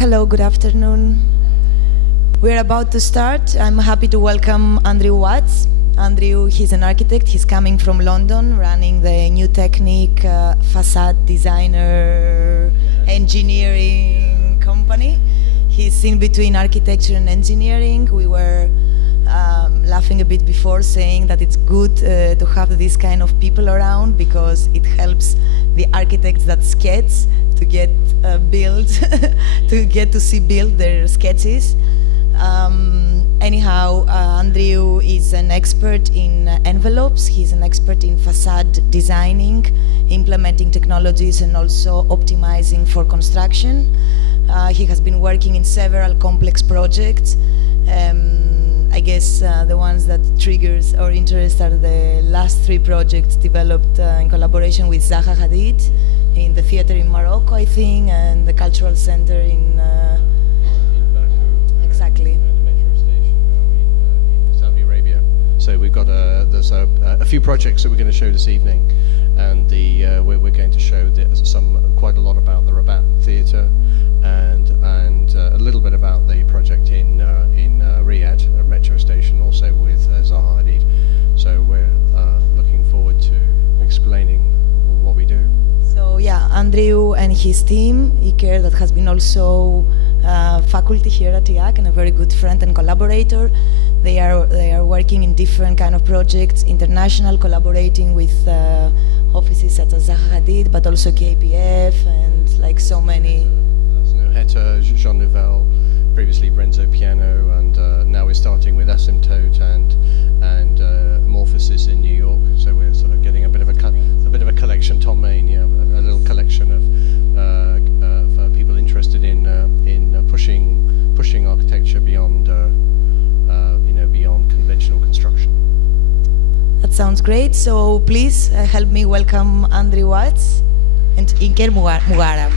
Hello, good afternoon. We're about to start. I'm happy to welcome Andrew Watts. Andrew, he's an architect. He's coming from London, running the Newtecnic facade designer engineering company. He's in between architecture and engineering. We were laughing a bit before, saying that it's good to have this kind of people around because it helps the architects that sketch to get built, to get to see build their sketches. Anyhow, Andrew is an expert in envelopes. He's an expert in facade designing, implementing technologies, and also optimizing for construction. He has been working in several complex projects. I guess the ones that triggers our interest are the last three projects developed in collaboration with Zaha Hadid in the theater in Morocco, I think, and the cultural center in Baku. Exactly. And the metro station in Saudi Arabia. So we've got there's a few projects that we're going to show this evening, and we're going to show quite a lot about the Rabat theater, and a little bit about the project in Riyadh, a metro station, also with Zaha Hadid. So we're looking forward to explaining what we do. So yeah, Andrew and his team, Iker, that has been also faculty here at IAAC and a very good friend and collaborator. They are working in different kind of projects, international, collaborating with offices such as Zaha Hadid, but also KPF and like so many. Heta, Jean Nouvel, previously Brenzo Piano, and now we're starting with Asymptote and Morphosis in New York. So we're sort of getting a bit of a collection. Tom Main, yeah, a little collection of people interested in pushing architecture beyond beyond conventional construction. That sounds great. So please help me welcome Andrew Watts and Iker Mugara.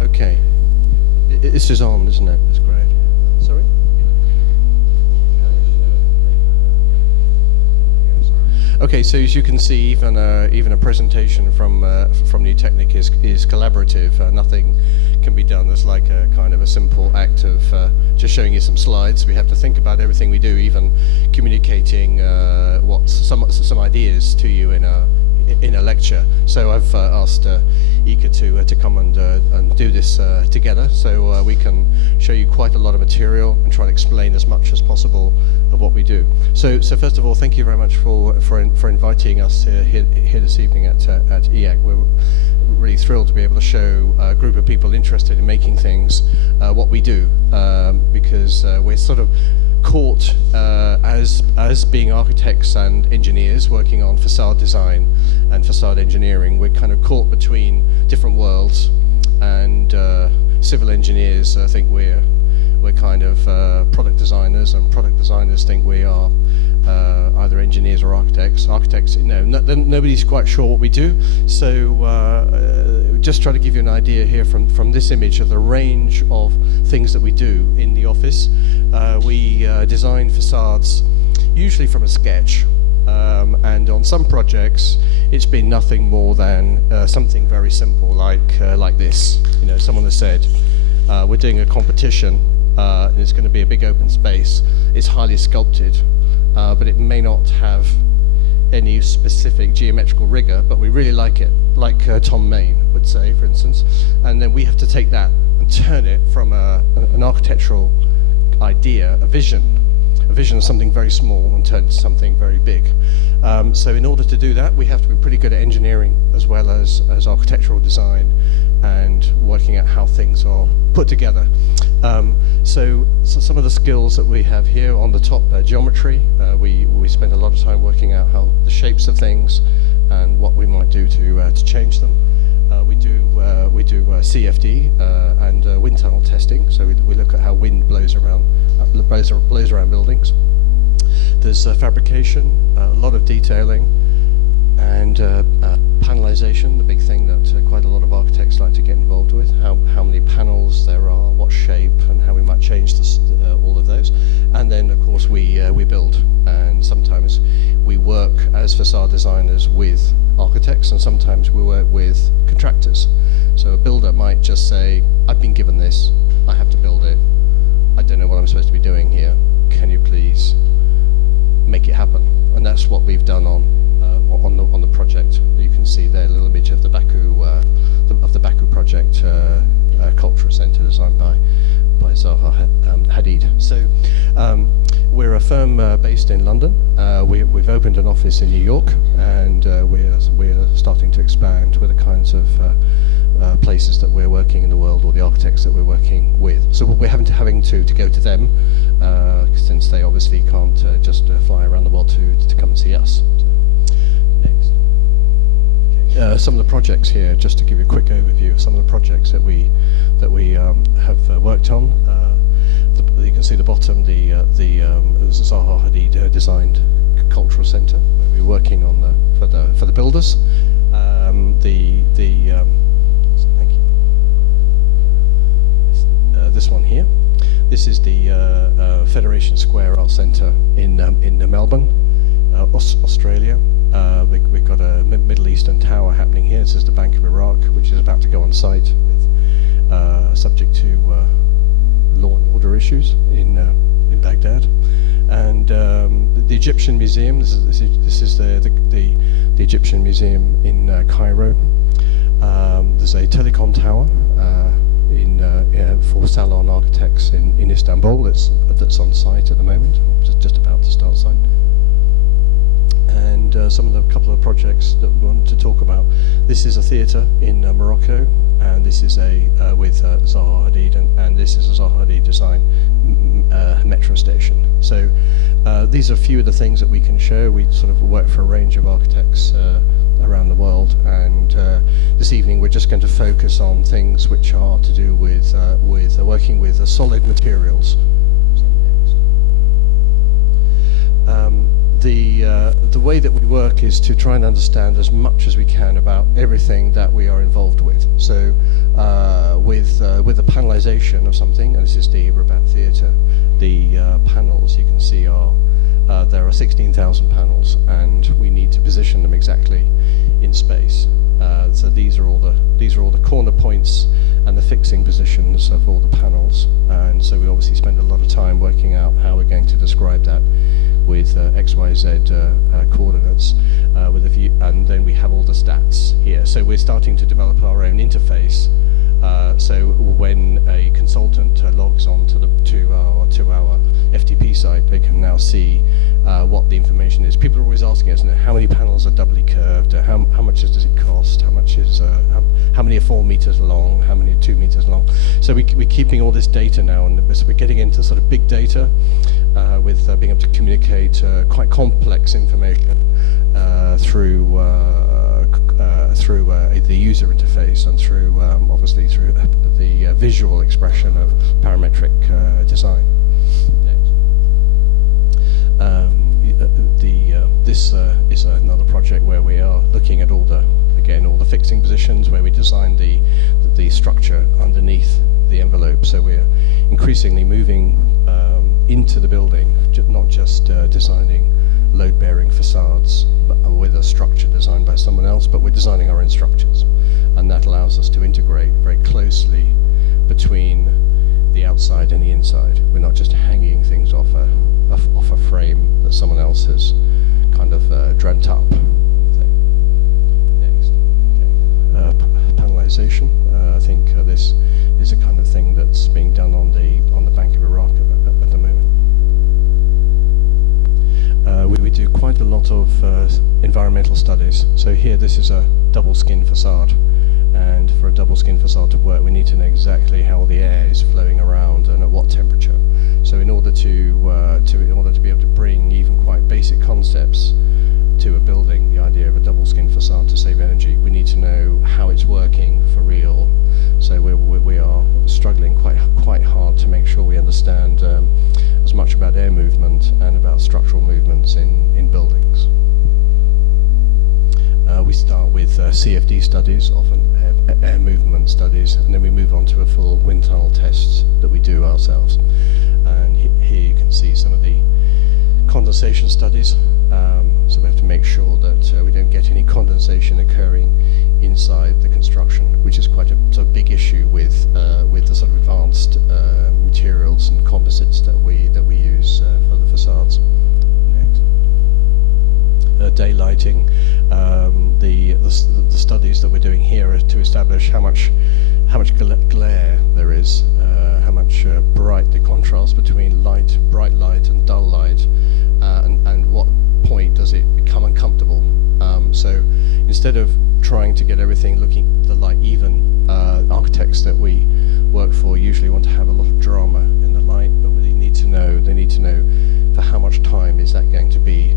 Okay, this is on, isn't it? That's great. Sorry? Okay, so as you can see, even a presentation from Newtecnic is collaborative. Nothing can be done as like a kind of a simple act of just showing you some slides. We have to think about everything we do, even communicating some ideas to you in a lecture. So I've asked Iker to come and do this together, so we can show you quite a lot of material and try to explain as much as possible of what we do. So first of all, thank you very much for inviting us here this evening at IAAC. We're really thrilled to be able to show a group of people interested in making things what we do, because we're sort of caught as being architects and engineers working on facade design and facade engineering. We're kind of caught between different worlds, and civil engineers think we're kind of product designers, and product designers think we are either engineers or architects. Architects, nobody's quite sure what we do. So just try to give you an idea here from this image of the range of things that we do in the office. We design facades usually from a sketch, and on some projects it's been nothing more than something very simple like this. Someone has said we're doing a competition, and it's going to be a big open space. It's highly sculpted, but it may not have any specific geometrical rigor, but we really like it, like Tom Main would say, for instance. And then we have to take that and turn it from an architectural idea, a vision of something very small, and turn it to something very big. So in order to do that, we have to be pretty good at engineering as well as architectural design and working out how things are put together. So some of the skills that we have here on the top, geometry. We spend a lot of time working out how the shapes of things and what we might do to change them. We do CFD and wind tunnel testing. So we look at how wind blows around buildings. There's fabrication, a lot of detailing, and panelization, the big thing that quite a lot of architects like to get involved with. How many panels there are, what shape, and how we might change all of those. And then, of course, we build. And sometimes we work as facade designers with architects, and sometimes we work with contractors. So a builder might just say, I've been given this, I have to build it. I don't know what I'm supposed to be doing here. Can you please make it happen? And that's what we've done on the project. You can see there a little image of the Baku project, cultural centre designed by Zaha Hadid. So we're a firm based in London. We've opened an office in New York, and we're starting to expand with the kinds of places that we're working in the world, or the architects that we're working with. So we're having to go to them, since they obviously can't just fly around the world to come and see us. So, next. Okay. Some of the projects here, just to give you a quick overview of some of the projects that we have worked on. You can see the bottom, the Zaha Hadid designed cultural centre, where we're working on for the builders. Thank you. This one here. This is the Federation Square Art Centre in Melbourne, Australia. We've got a Middle Eastern tower happening here. This is the Bank of Iraq, which is about to go on site, with subject to law and order issues in Baghdad. And the Egyptian Museum. This is the Egyptian Museum in Cairo. There's a telecom tower for Salon Architects in Istanbul that's on site at the moment, just about to start site. And couple of projects that we want to talk about. This is a theatre in Morocco, and this is with Zaha Hadid, and this is a Zaha Hadid design metro station. So these are a few of the things that we can show. We sort of work for a range of architects around the world, and this evening we're just going to focus on things which are to do with working with solid materials. The way that we work is to try and understand as much as we can about everything that we are involved with. So with the panelization of something, and this is the Rabat Theatre, the panels you can see are there are 16,000 panels, and we need to position them exactly in space. So these are all the corner points and the fixing positions of all the panels, and so we obviously spend a lot of time working out how we're going to describe that with XYZ coordinates, with a view, and then we have all the stats here. So we're starting to develop our own interface. So when a consultant logs on to our FTP site, they can now see what the information is. People are always asking us, how many panels are doubly curved? How much does it cost? How much is how many are 4 meters long? How many are 2 meters long? So we're keeping all this data now, and so we're getting into sort of big data with being able to communicate quite complex information through the user interface, and through obviously through the visual expression of parametric design. This is another project where we are looking at all the fixing positions, where we design the structure underneath the envelope. So we're increasingly moving into the building, not just designing load-bearing facades with a structure designed by someone else, but we're designing our own structures, and that allows us to integrate very closely between the outside and the inside. We're not just hanging things off a frame that someone else has kind of dreamt up. Next, okay. Panelization. I think this is a kind of thing that's being done on the Bank of Iraq at the moment. We do quite a lot of environmental studies. So here, this is a double skin facade, and for a double skin facade to work, we need to know exactly how the air is flowing around and at what temperature. So in order to be able to bring even quite basic concepts to a building, the idea of a double skin facade to save energy, we need to know how it's working for real. So we are struggling quite hard to make sure we understand as much about air movement and about structural movements in buildings. We start with CFD studies, often air movement studies, and then we move on to a full wind tunnel test that we do ourselves. And here you can see some of the condensation studies. So we have to make sure that we don't get any condensation occurring inside the construction, which is quite a sort of big issue with the sort of advanced materials and composites that we use for the facades. Next. Daylighting. The studies that we're doing here are to establish how much glare there is, how much bright the contrast between bright light and dull light, and what point does it become uncomfortable. So instead of trying to get everything looking the light even, architects that we work for usually want to have a lot of drama in the light, but they need to know for how much time is that going to be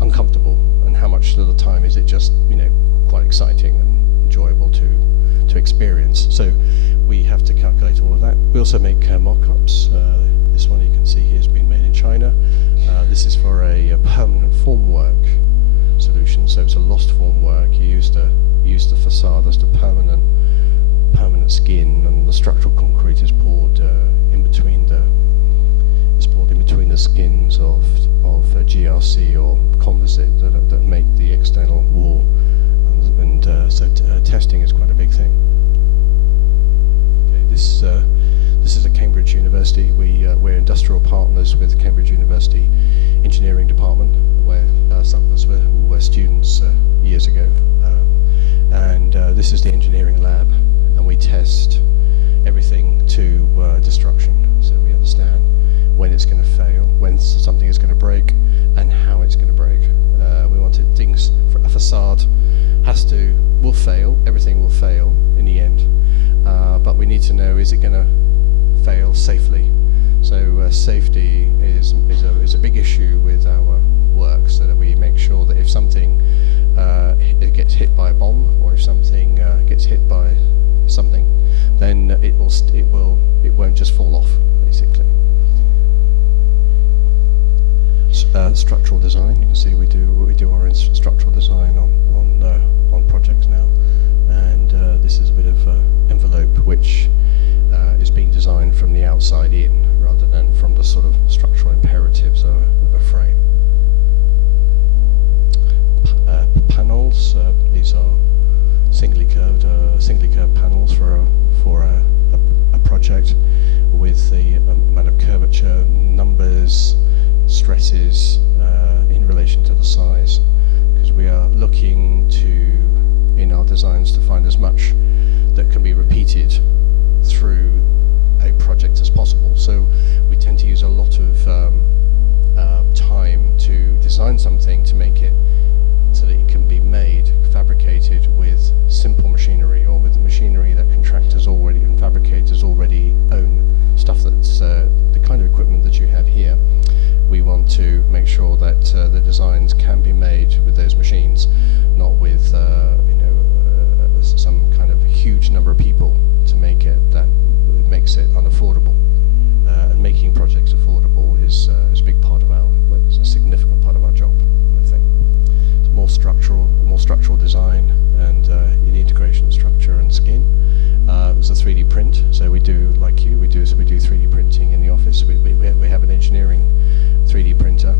uncomfortable, and how much of the time is it just, you know, quite exciting and enjoyable to experience. So we have to calculate all of that. We also make mock-ups. This one you can see here has been made in China. This is for a permanent formwork solution, so it's a lost formwork. You use the facade as the permanent skin, and the structural concrete is poured in between the skins of GRC or composite that make the external wall, and so testing is quite a big thing. Okay, this is at Cambridge University. We're industrial partners with Cambridge University Engineering Department, where some of us were students years ago, and this is the engineering lab, and we test everything to destruction, so we understand when it's going to fail, when something is going to break, and how it's going to break. We wanted things for a facade will fail, everything will fail in the end, but we need to know, is it going to fail safely? So safety is a big issue with our work, so that we make sure that if something it gets hit by a bomb, or if something gets hit by something, then it won't just fall off, basically. Structural design. You can see we do our structural design on projects now, and this is a bit of envelope which is being designed from the outside in, rather than from the sort of structural imperatives of a frame. Panels. These are singly curved panels for a project with the amount of curvature, numbers, stresses in relation to the size, because we are looking to, in our designs, to find as much that can be repeated through a project as possible. So we tend to use a lot of time to design something to make it so that it can be made, fabricated with simple machinery, or with the machinery that contractors already and fabricators already own. Stuff that's the kind of equipment that you have here. We want to make sure that the designs can be made with those machines, not with some kind of huge number of people to make it. That makes it unaffordable. And making projects affordable is a big part of it's a significant part of our job, I think. It's more structural design, and in the integration of structure and skin. It's a 3D print, so we do, like you, we do 3D printing in the office. We have an engineering 3D printer,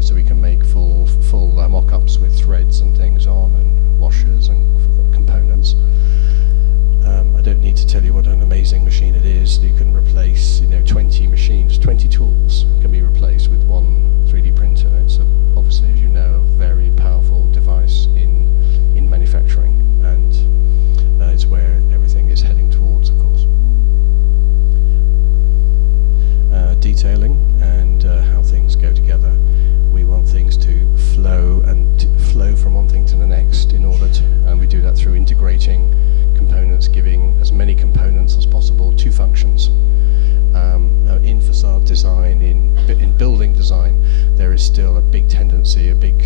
so we can make full mock-ups with threads and things on, and washers and components. I don't need to tell you what an amazing machine it is. You can replace, 20 machines, 20 tools can be replaced with one 3D printer. It's obviously, as you know, a very powerful device in manufacturing, and it's where everything is heading towards, of course. Detailing and how things go together. We want things to flow from one thing to the next and we do that through integrating components, giving as many components as possible to functions. In facade design, in building design, there is still a big tendency, a big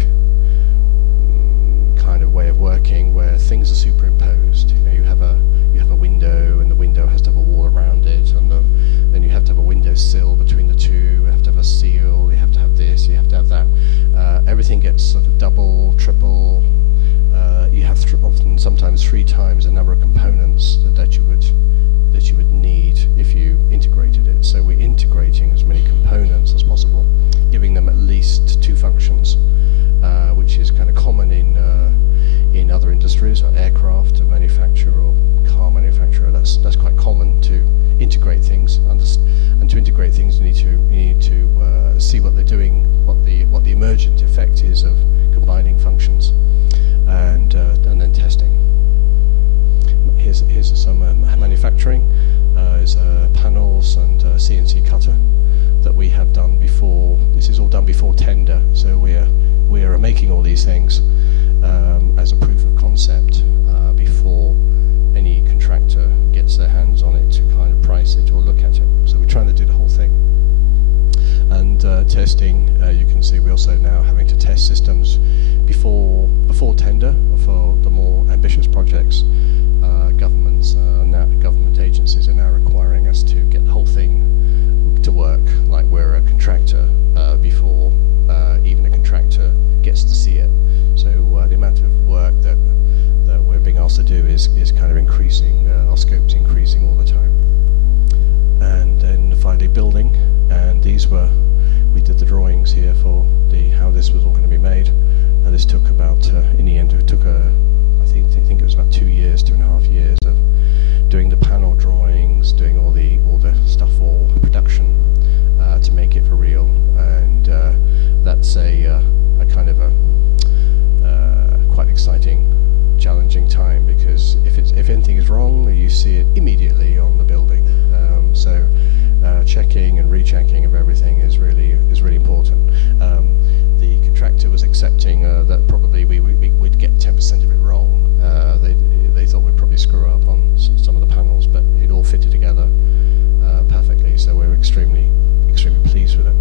kind of way of working where things are superimposed. You have a window, and the window has to have a wall around it, and then you have to have a window sill between the two. You have to have a seal. You have to have this. You have to have that. Everything gets sort of double, triple you have often sometimes 3 times the number of components that you would need if you integrated it. So we're integrating as many components as possible, giving them at least 2 functions, which is kind of common in other industries, like aircraft manufacturer or car manufacturer. That's quite common to integrate things. And to integrate things, you need to see what they're doing, what the emergent effect is of combining functions, and then testing. Here's some manufacturing. Is panels and CNC cutter that we have done before. This is all done before tender, so we're making all these things as a proof of concept before any contractor gets their hands on it to kind of price it or look at it. So we're trying to do the whole thing. And testing, you can see we're also now having to test systems before tender for the more ambitious projects. Government agencies are now requiring us to get the whole thing to work like we're a contractor before even a contractor gets to see it. So the amount of work that we're being asked to do is kind of increasing, our scope's increasing all the time. And then finally building, and we did the drawings here for how this was all going to be made. And this took about, in the end, it took I think it was about 2 years, 2.5 years of doing the panel drawings, doing all the stuff for production to make it for real. And that's a kind of a quite exciting, challenging time, because if anything is wrong, you see it immediately on the building. So checking and rechecking of everything is really important. The contractor was accepting that probably we'd get 10% of it wrong. They thought we'd probably screw up on some of the panels, but it all fitted together perfectly. So we're extremely pleased with it.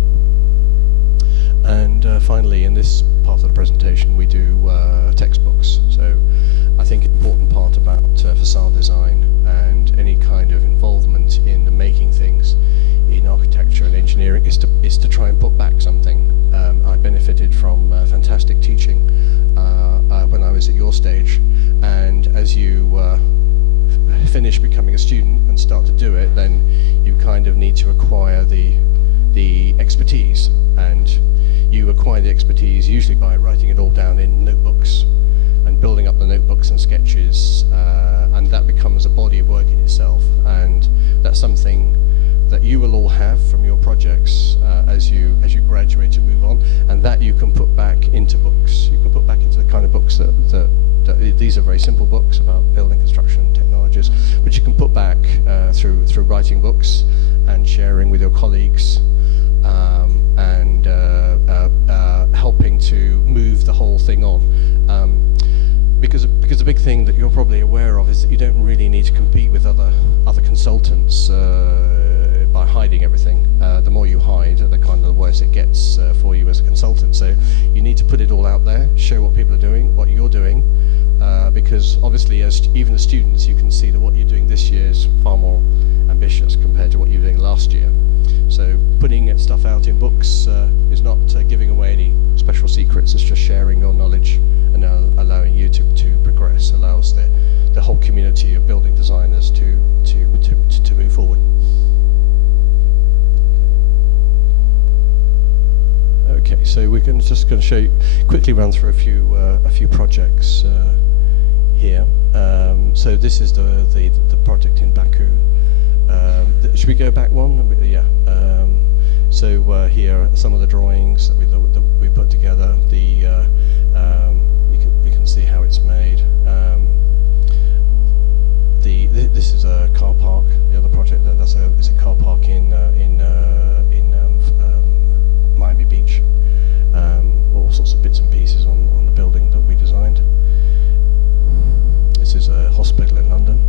And finally, in this part of the presentation, we do textbooks. So I think an important part about facade design and any kind of involvement in the making things in architecture and engineering is to try and put back something. I benefited from fantastic teaching when I was at your stage, and as you finish becoming a student and start to do it, then you kind of need to acquire the expertise, and you acquire the expertise usually by writing it all down in notebooks and building up the notebooks and sketches, and that becomes a body of work in itself. And that's something that you will all have from your projects as you graduate and move on, and that you can put back into books. You can put back into the kind of books that these are very simple books about building construction technologies, which you can put back through writing books and sharing with your colleagues, and helping to move the whole thing on. Because the big thing that you're probably aware of is that you don't really need to compete with other consultants by hiding everything. The more you hide, the kind of the worse it gets for you as a consultant. So you need to put it all out there, show what people are doing, what you're doing, because obviously even as students you can see that what you're doing this year is far more ambitious compared to what you were doing last year. So putting stuff out in books is not giving away any special secrets, it's just sharing your knowledge and allowing you to progress, allows the whole community of building designers to move forward. Okay, so we're just going to show you, quickly run through a few projects here. So this is the project in Baku. Should we go back one? Yeah. So here are some of the drawings that we put together. You can see how it's made. This is a car park. The other project is a car park in Miami Beach. All sorts of bits and pieces on the building that we designed. This is a hospital in London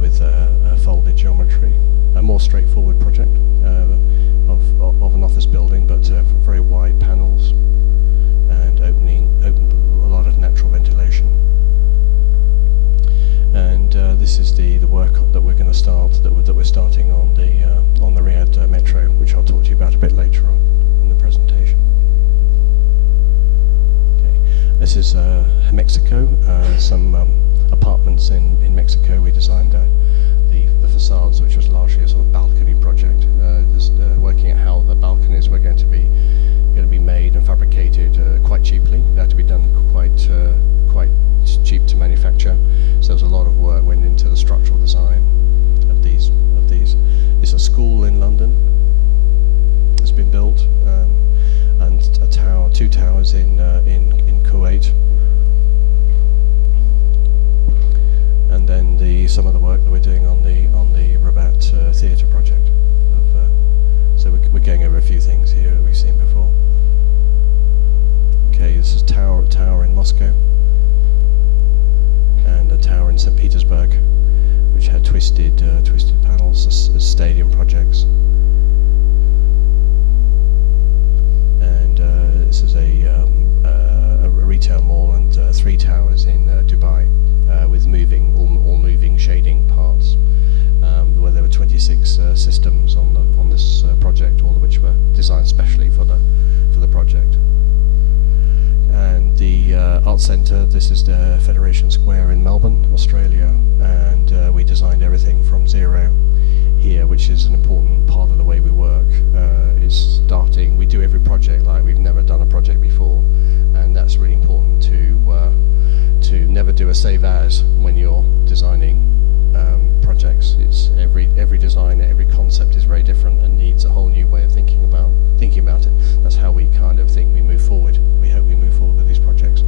with a folded geometry, a more straightforward project of an office building, but very wide panels and open a lot of natural ventilation. And this is the work that we're going to start, that we're starting on the Riyadh metro, which I'll talk to you about a bit later on in the presentation. Okay. This is Mexico, some apartments in Mexico. We designed the facades, which was largely a sort of balcony project, just working out how the balconies were going to be made and fabricated quite cheaply. They had to be done quite cheap to manufacture. So there's a lot of work went into the structural design of these. It's a school in London. It's been built, and two towers in Kuwait. And then some of the work that we're doing on the Rabat theatre project. So we're going over a few things here that we've seen before. Okay, this is tower in Moscow, and a tower in St. Petersburg, which had twisted panels as stadium projects. And this is a retail mall and 3 towers in Dubai with all moving shading parts, where there were 26 systems on this project, all of which were designed specially for the project. And the art centre, this is the Federation Square in Melbourne, Australia, and we designed everything from zero here, which is an important part of the way we work. We do every project like we've never done a project before, and that's really important to never do a save as when you're designing projects. It's every design, every concept is very different and needs a whole new way of thinking about it. That's how we kind of think we move forward. We hope we move forward with these projects.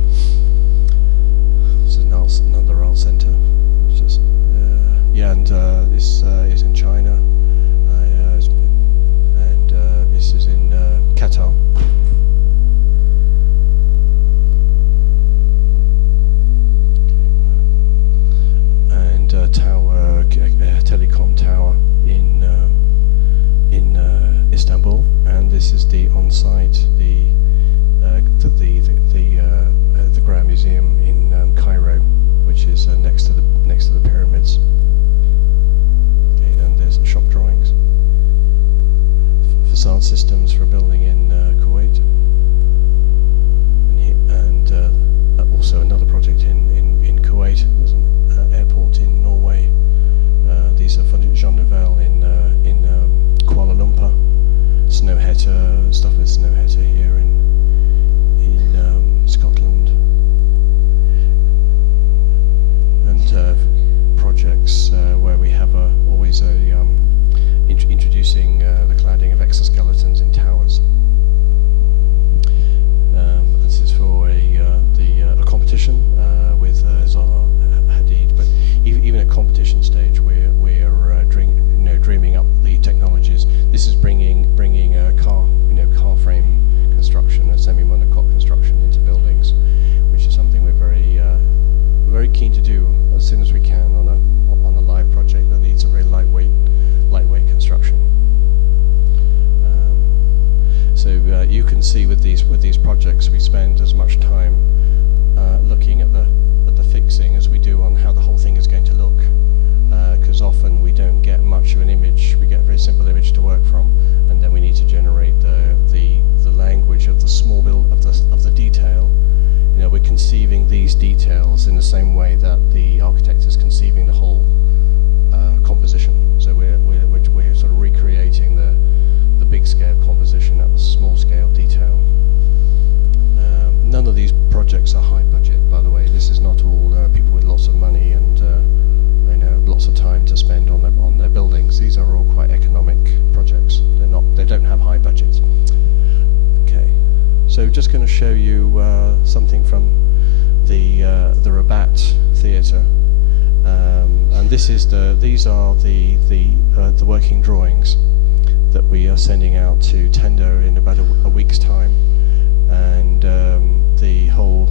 This is another art centre. This is in China, and this is in Qatar. And telecom tower in Istanbul, and this is the on-site the Grand Museum in Cairo, which is next to the pyramids. Okay, and there's the shop drawings, facade systems for a building in Kuwait, and also another project in Kuwait. There's an airport in Norway. These are for Jean Nouvel in Kuala Lumpur. Snøhetta, stuff with Snøhetta here in Scotland, and projects where we have always introducing the cladding of exoskeletons in towers. This is for a competition with Zaha Hadid, but even at competition stage, we're dreaming up the technologies. This is bringing a car frame construction, a semi-monocoque construction into buildings, which is something we're very keen to do as soon as we can on a live project that needs a very lightweight construction. So you can see with these projects, we spend as much time looking at the fixing as we do on how the whole thing is going to look, because often we don't get much of an image. We get a very simple image to work from, and then we need to generate the language of the small of the detail. We're conceiving these details in the same way that the architect is conceiving the whole composition. So we're sort of recreating the big scale composition at the small scale detail. None of these projects are high budget, by the way. This is not all people with lots of money and lots of time to spend on their buildings. These are all quite economic projects. They don't have high budgets. Okay, so just going to show you something from the Rabat theatre, and these are the working drawings that we are sending out to tender in about a week's time, and the whole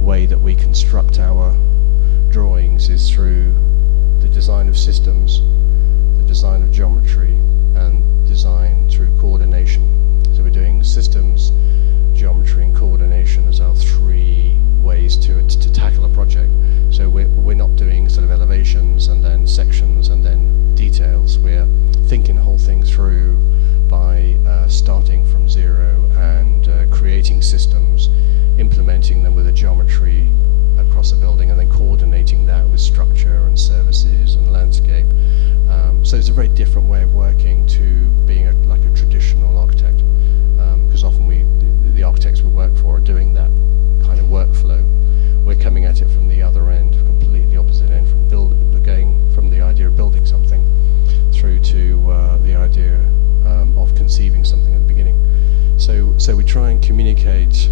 way that we construct our drawings is through the design of systems, the design of geometry, and design through coordination. So we're doing systems, geometry, and coordination as our 3 ways to tackle a project. So we're not doing sort of elevations and then sections and then details. We're thinking the whole thing through by starting from zero and creating systems, implementing them with a geometry across a building, and then coordinating that with structure and services and landscape. So it's a very different way of working to being like a traditional architect, because often the architects we work for are doing that kind of workflow. We're coming at it from the other end, completely opposite end, going from the idea of building something through to the idea of conceiving something at the beginning. So we try and communicate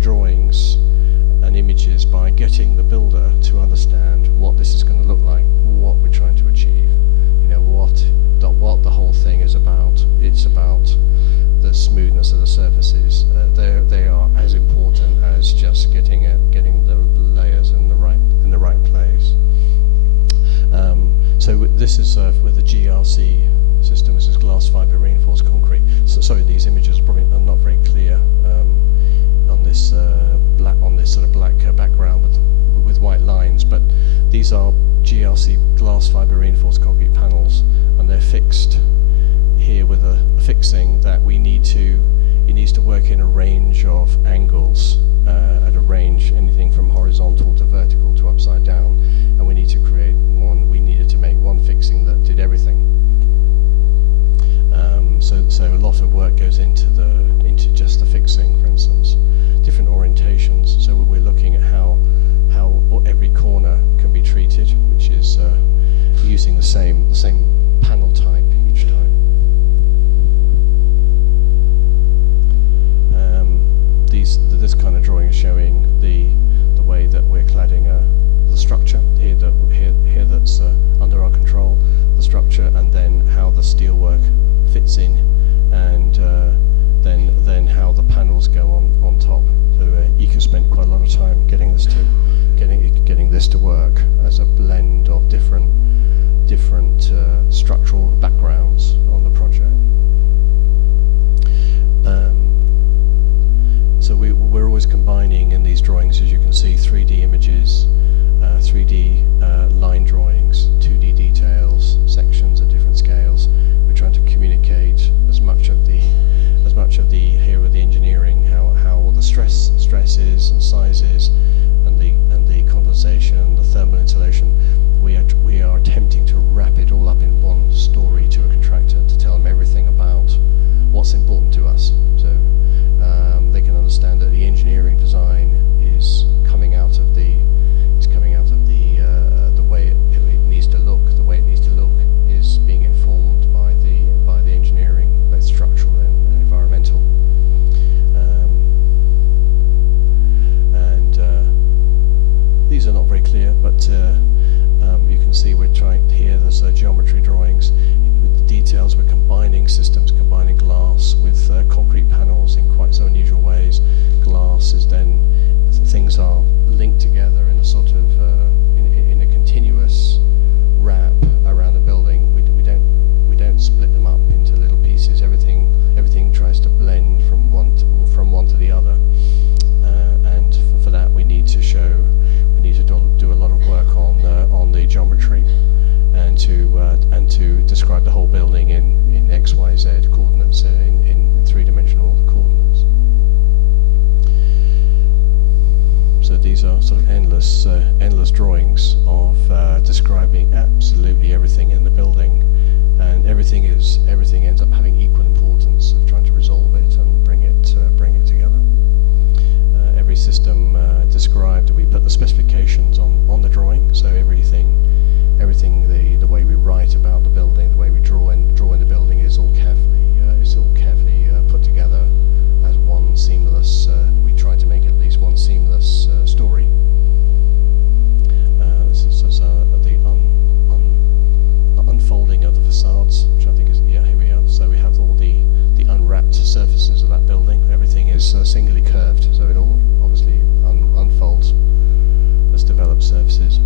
drawings and images by getting the builder to understand what this is going to look like, what we're trying to achieve, what the whole thing is about. It's about the smoothness of the surfaces. They are as important as just getting the layers in the right place. So this is with the GRC system. This is glass fiber reinforced concrete. So, sorry, these images are probably not very clear on this sort of black background with white lines. But these are GRC glass fiber reinforced concrete panels, and they're fixed here with a fixing that it needs to work in a range of angles, at a range anything from horizontal to vertical to upside down, and we needed to make one fixing that did everything. So a lot of work goes into just the fixing, for instance, different orientations. So we're looking at how every corner can be treated, which is using the same panel type each time. This kind of drawing is showing the way that we're cladding the structure here that's under our control, the structure, and then how the steelwork fits in, and then how the panels go on top. So Ika spent quite a lot of time getting this to work as a blend of different structural backgrounds on the project. So we're always combining in these drawings, as you can see, 3D images, 3D line drawings, 2D details, sections at different scales. We're trying to communicate as much of the here with the engineering, how all the stresses and sizes and the condensation, the thermal insulation. We are attempting to wrap it all up in one story to a contractor to tell them everything about what's important to us. So they can understand that the engineering design is coming out of the way it needs to look. The way it needs to look is being informed by the engineering, both structural and environmental. These are not very clear, but you can see we're trying here. There's geometry drawings with the details. We're combining systems, combining glass with concrete panels in quite so unusual ways. Glass is then things are linked together in a sort of in a continuous wrap around the building. We don't split them up into little pieces. Everything tries to blend from one to the other, and for that we need to do a lot of work on the geometry and to describe the whole building in X, Y, Z coordinates, in three-dimensional coordinates. So these are sort of endless drawings of describing absolutely everything in the building, and everything ends up having equal importance of trying to resolve it and bring it together. Every system described, we put the specifications on the drawing, so everything the way we write about the building, the way we draw in the building is all carefully put together as one seamless. We try to make at least one seamless story. This is the unfolding of the facades, which I think is, here we are. So we have all the unwrapped surfaces of that building. Everything is singularly curved, so it all obviously unfolds as developed surfaces.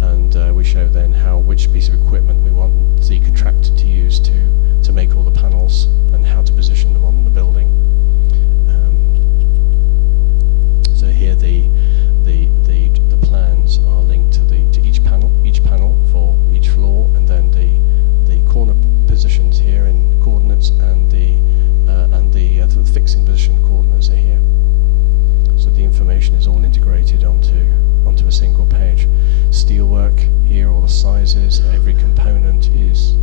And we show then which piece of equipment we want the contractor to use to make all the panels and how to position them on the building. So here the plans are linked to each panel for each floor, and then the corner positions here in coordinates and information is all integrated onto a single page. Steelwork, here all the sizes, every component is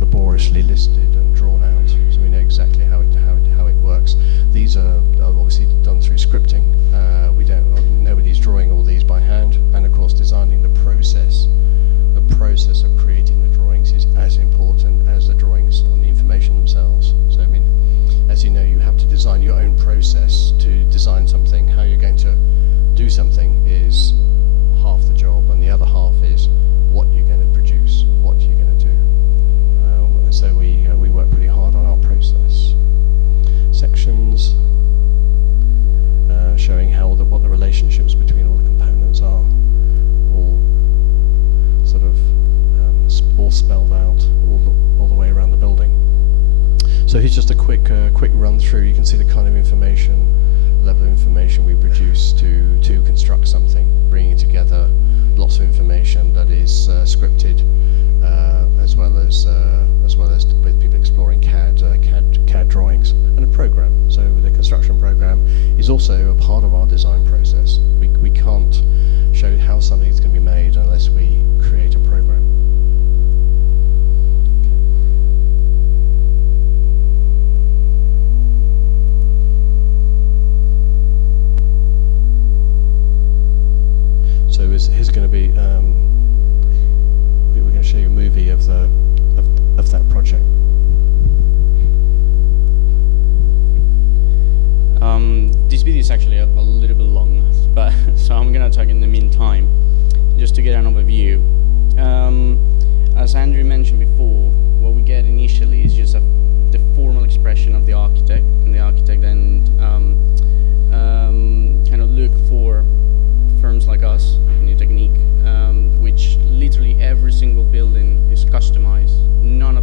laboriously listed and drawn out, so we know exactly how it works. These are obviously done through scripting. Nobody's drawing all these by hand, and of course designing the process of creating the drawings is as important as the drawings on the information themselves. So I mean, as you know, you have to design your own process to design something. How you're going to do something is half the job, and the other half is what you're going to produce, what you're going to do. So we work pretty hard on our process. Sections showing what the relationships between all the components are, all sort of all spelled out all the way around the building. So here's just a quick run through. You can see the kind of level of information we produce to construct something, bringing together lots of information that is scripted, as well as with people exploring CAD drawings, and a program. So the construction program is also a part of our design process. We can't show how something's going to be made unless we create a program. So here's going to be we're going to show you a movie of that project. This video is actually a little bit long, but so I'm going to talk in the meantime, just to get an overview. As Andrew mentioned before, what we get initially is just the formal expression of the architect, and the architect then kind of look for firms like us, Newtecnic, which literally every single building is customized. None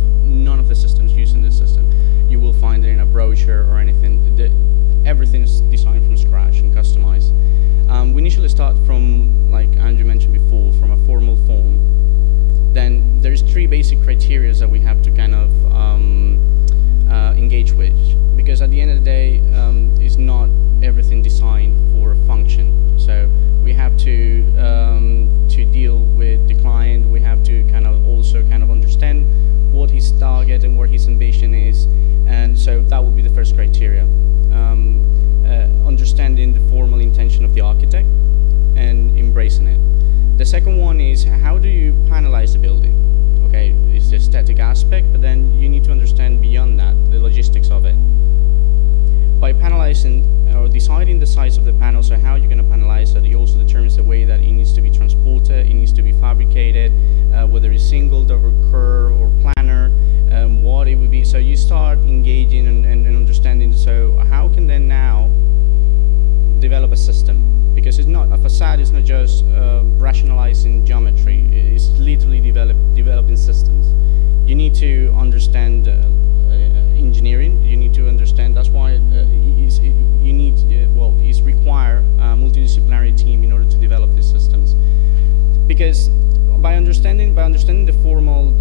of the systems used in this system you will find it in a brochure or anything. Everything is designed from scratch and customized. We initially start from, like Andrew mentioned before, from a formal form. Then there's 3 basic criteria that we have to kind of engage with, because at the end of the day, it's not everything designed for a function. So we have to deal with the client. We have to also understand what his target and what his ambition is, and so that would be the first criteria. Understanding the formal intention of the architect and embracing it. The second one is, how do you panelize the building? Okay, it's the aesthetic aspect, but then you need to understand beyond that, the logistics of it. By panelizing or deciding the size of the panel, so how you're going to panelize it, it also determines the way that it needs to be transported, it needs to be fabricated, whether it's single, double curve, or planar, what it would be. So you start engaging and understanding, so how can then now develop a system? Because it's not, a facade is not just rationalizing geometry, it's literally developing systems. You need to understand engineering, you need to understand, that's why it's require a multidisciplinary team in order to develop these systems. Because by understanding the formal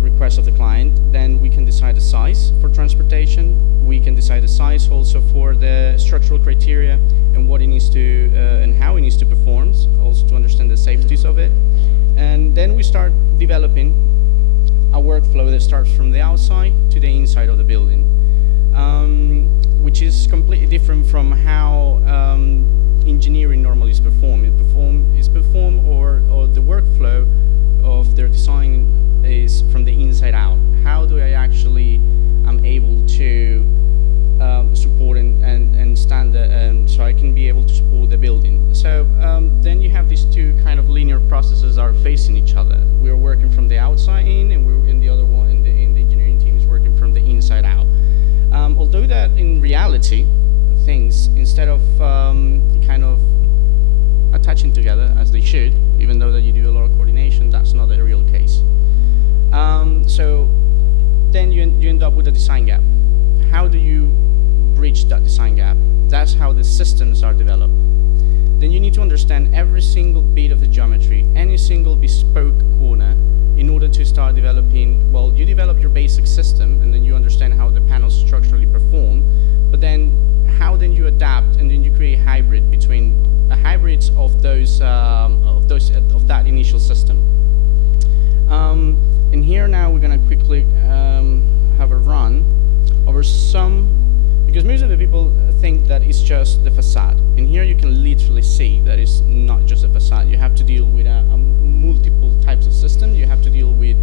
request of the client, then we can decide the size for transportation, we can decide the size also for the structural criteria and what it needs to, and how it needs to perform, also to understand the safeties of it. And then we start developing a workflow that starts from the outside to the inside of the building, which is completely different from how engineering normally is performed. Or the workflow of their design is from the inside out. How do I actually able to support and stand, so I can be able to support the building. So then you have these 2 kind of linear processes that are facing each other. We're working from the outside in, and we're in the other one, in the engineering team is working from the inside out. Although that in reality, things, instead of kind of attaching together as they should, even though that you do a lot of coordination, that's not the real case. So then you end up with a design gap. How do you bridge that design gap? That's how the systems are developed. Then you need to understand every single bit of the geometry, any single bespoke corner, in order to start developing. Well, you develop your basic system, and then you understand how the panels structurally perform, but then how then you adapt and then you create hybrid between hybrids of that initial system. And here now we're going to quickly have a run over some, because most of the people think that it's just the facade. And here you can literally see that it's not just a facade. You have to deal with multiple types of systems. You have to deal with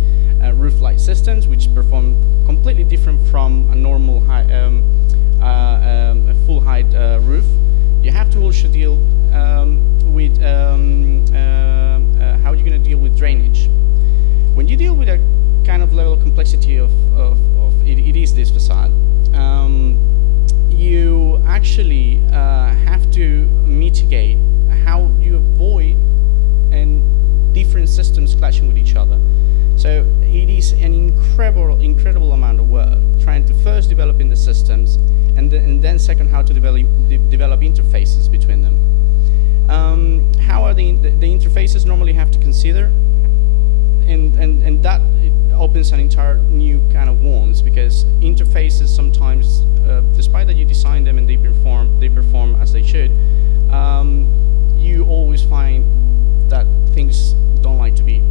roof light systems, which perform completely different from a normal a full height roof. You have to also deal with how you're going to deal with drainage. When you deal with a kind of level of complexity of it is this facade, you actually have to mitigate how you avoid different systems clashing with each other. So it is an incredible amount of work trying to first develop in the systems, and then second how to develop interfaces between them. How are the interfaces normally have to consider, and that opens an entire new kind of worms, because interfaces sometimes, despite that you design them and they perform as they should, you always find that things don't like to be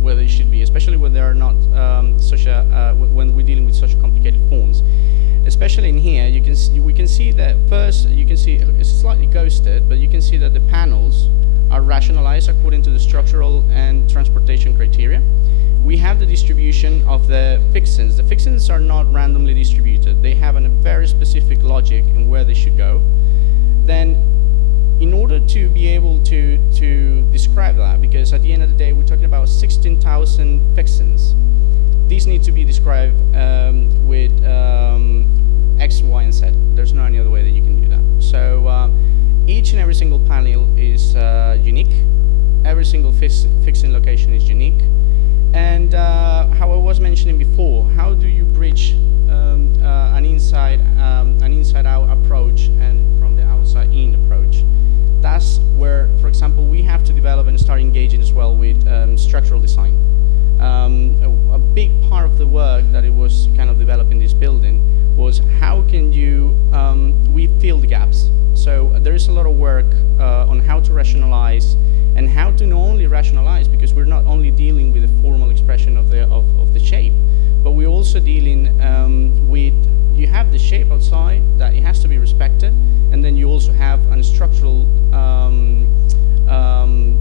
where they should be, especially when they are not when we're dealing with such complicated forms. Especially in here, we can see that first. You can see it's slightly ghosted, but you can see that the panels are rationalized according to the structural and transportation criteria. We have the distribution of the fixings. The fixings are not randomly distributed. They have a very specific logic in where they should go. Then, in order to be able to describe that, because at the end of the day, we're talking about 16,000 fixings. These need to be described with X, Y, and Z. There's no any other way that you can do that. So each and every single panel is unique. Every single fixing location is unique. And how I was mentioning before, how do you bridge an inside-out approach and from the outside-in approach? That's where, for example, we have to develop and start engaging as well with structural design. A big part of the work that it was kind of developed in this building was how can you, we fill the gaps. So there is a lot of work on how to rationalize and how to not only rationalize, because we're not only dealing with the formal expression of the shape, but we're also dealing with, you have the shape outside that it has to be respected, and then you also have structural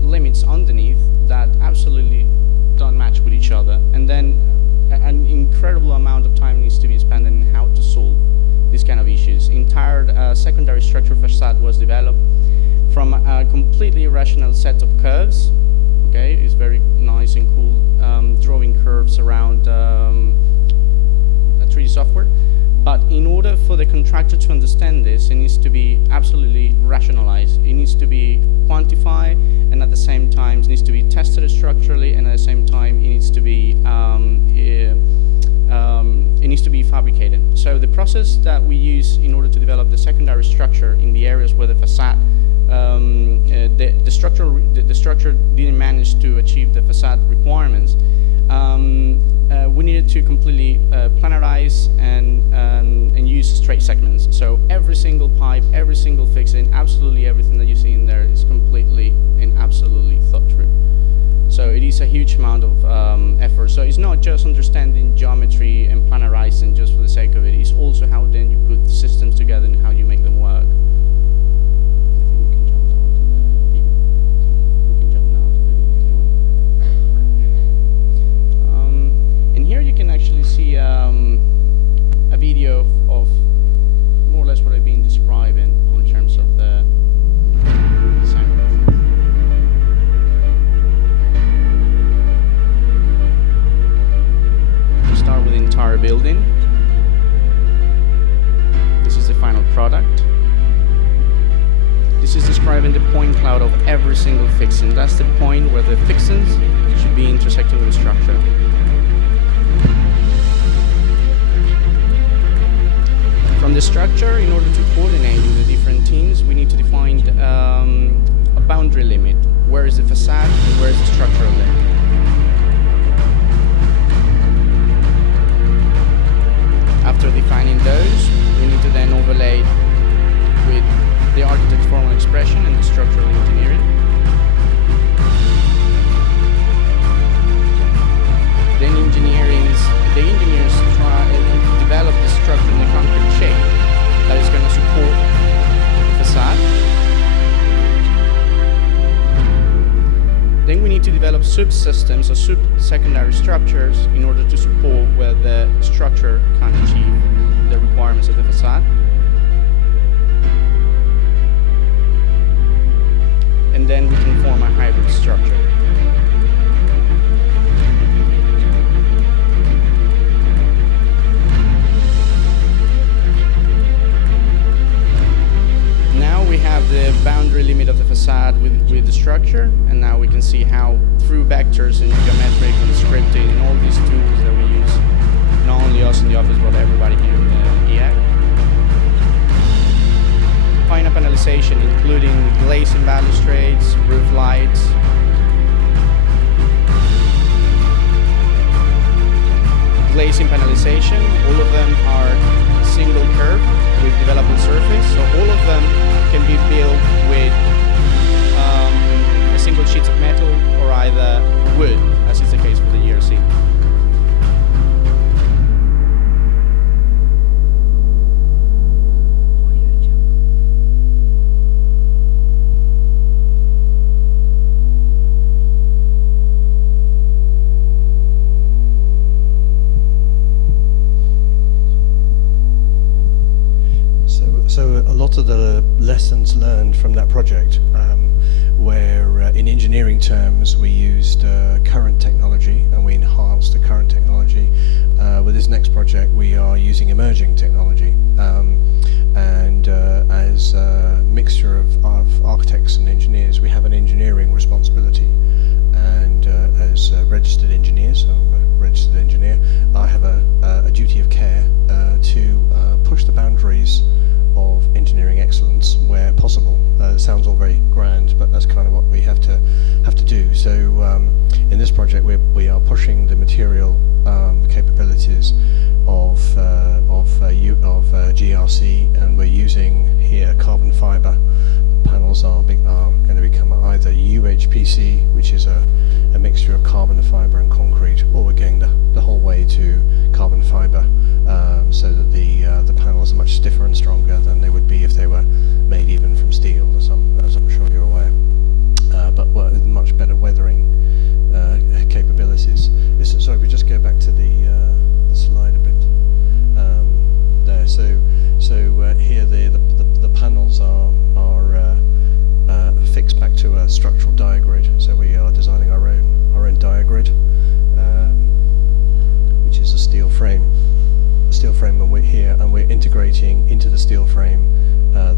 limits underneath that absolutely don't match with each other. And then an incredible amount of time needs to be spent on how to solve these kind of issues. Entire secondary structure facade was developed from a completely irrational set of curves. Okay, it's very nice and cool drawing curves around a 3D software. But in order for the contractor to understand this, it needs to be absolutely rationalized. It needs to be quantified, and at the same time, it needs to be tested structurally, and at the same time, it needs to be fabricated. So the process that we use in order to develop the secondary structure in the areas where the facade, the structure didn't manage to achieve the facade requirements. We needed to completely planarize and use straight segments. So every single pipe, every single fixing, absolutely everything that you see in there is completely and absolutely thought through. So it is a huge amount of effort. So it's not just understanding geometry and planarizing just for the sake of it. It's also how then you put systems together and how you make them work. Here you can actually see a video of more or less what I've been describing in terms of the design. We start with the entire building. This is the final product. This is describing the point cloud of every single fixing. That's the point where the fixings should be intersecting with the structure. From the structure, in order to coordinate with the different teams, we need to define a boundary limit. Where is the facade and where is the structural limit? After defining those, we need to then overlay subsystems or sub-secondary structures in order to support where the structure can't achieve the requirements of the facade. And then we can form a hybrid structure. Now we have the boundary limit of the facade with the structure, and now we can see how through vectors and geometric and scripting and all these tools that we use, not only us in the office but everybody here in the IAAC. Finer panelization, including glazing balustrades, roof lights. Glazing panelization, all of them are single curve with development surface, so all of them can be built with a single sheet of metal or either wood, as is the case for the ERC. So a lot of the lessons learned from that project, where in engineering terms we used current technology and we enhanced the current technology. With this next project we are using emerging technology, and as a mixture of architects and engineers, we have an engineering responsibility, and as registered engineers, so I'm a registered engineer, I have a duty of care to push the boundaries of engineering excellence where possible. It sounds all very grand, but that's kind of what we have to do. So in this project, we are pushing the material capabilities of GRC, and we're using here carbon fiber. The panels are going to become either UHPC, which is a mixture of carbon fiber and concrete, or we're going the whole way to carbon fiber, so that the panels are much stiffer and stronger than they would be if they were made even from steel, as I'm sure you're aware. But with much better weathering capabilities. Sorry, we just go back to the slide a bit. There. So here the panels are fixed back to a structural diagrid. So we are designing our own diagrid, which is a steel frame. And we're here, and we're integrating into the steel frame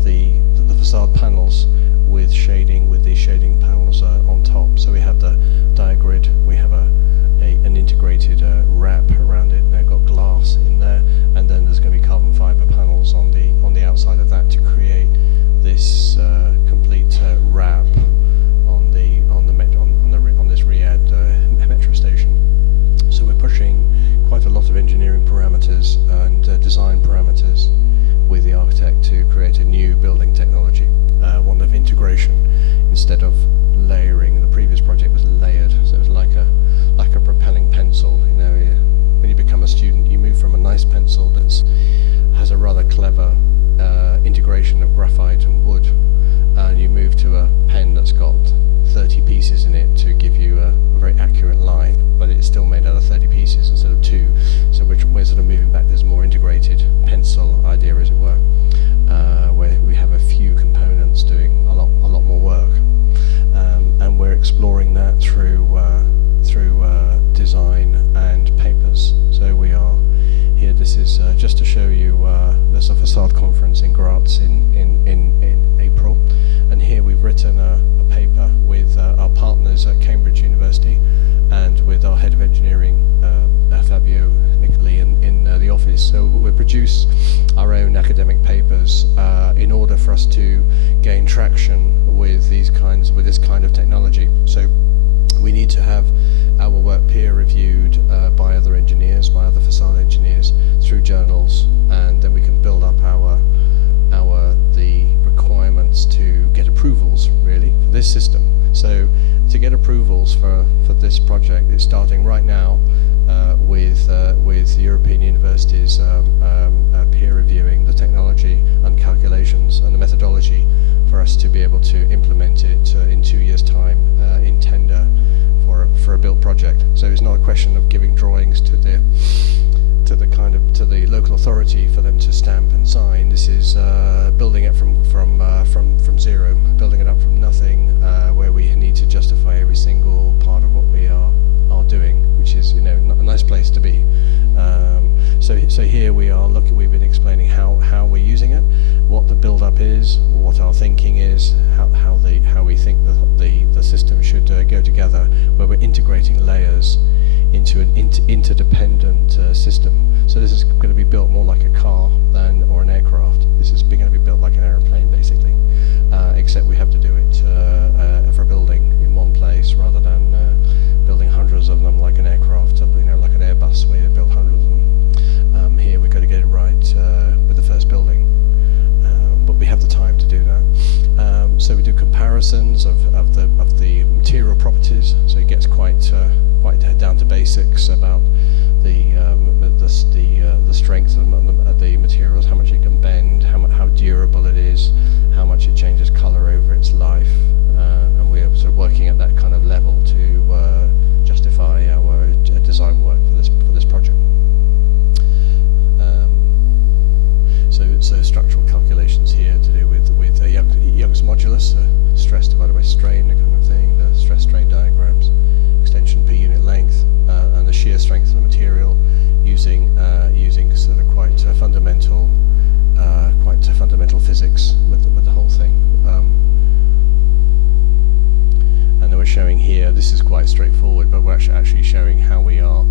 the facade panels with shading, with these shading panels on top. So we have the diagrid, we have an integrated wrap around it. They've got glass in there, and then there's going to be carbon fiber panels on the outside of that to create this complete wrap on this Riyadh metro station. So we're pushing quite a lot of engineering parameters and design parameters with the architect to create a new building technology, one of integration instead of layering. The previous project was layered, so it was like a propelling pencil. You know, when you become a student, you move from a nice pencil that has a rather clever integration of graphite and wood, and you move to a pen that's got 30 pieces in it to give you a very accurate line, but it's still made out of 30 pieces instead of 2. So we're sort of moving back. There's more integrated pencil idea, as it were, where we have a few components doing a lot more work, and we're exploring that through design and papers. So we are here. This is just to show you. There's a facade conference in Graz in April, and here we've written a paper with our partners at Cambridge University and with our head of engineering, Fabio Nicoli, in the office. So we produce our own academic papers in order for us to gain traction with this kind of technology. So we need to have our work peer reviewed by other engineers, by other facade engineers, through journals, and then we can build up the requirements to get approvals, really, for this system. So to get approvals for this project, it's starting right now with European universities peer reviewing the technology and calculations and the methodology for us to be able to implement it in 2 years' time in tender for a built project. So it's not a question of giving drawings to the local authority for them to stamp and sign. This is building it from zero, building it up from nothing, where we need to justify every single part of what we are doing, which is, you know, a nice place to be. So here we are looking. We've been explaining how we're using it, what the build-up is, what our thinking is, how we think the system should go together, where we're integrating layers into an interdependent system. So this is going to be built more like a car or an aircraft. This is going to be built like an aeroplane, basically, except we have to do it for a building in one place rather than building hundreds of them like an aircraft, you know, like an Airbus, where you build hundreds of them. Here we've got to get it right with the first building, but we have the time to do that. So we do comparisons of the material properties. So it gets quite down to basics about the strength of the materials, how much it can bend, how durable it is, how much it changes colour over its life, and we're sort of working at that kind of level to justify our design work for this project. So structural calculations here to do with Young's modulus, stress divided by strain, that kind of thing, the stress strain diagrams, extension per unit length, and the shear strength of the material using sort of quite fundamental physics with the whole thing. And then we're showing here, this is quite straightforward, but we're actually showing how we are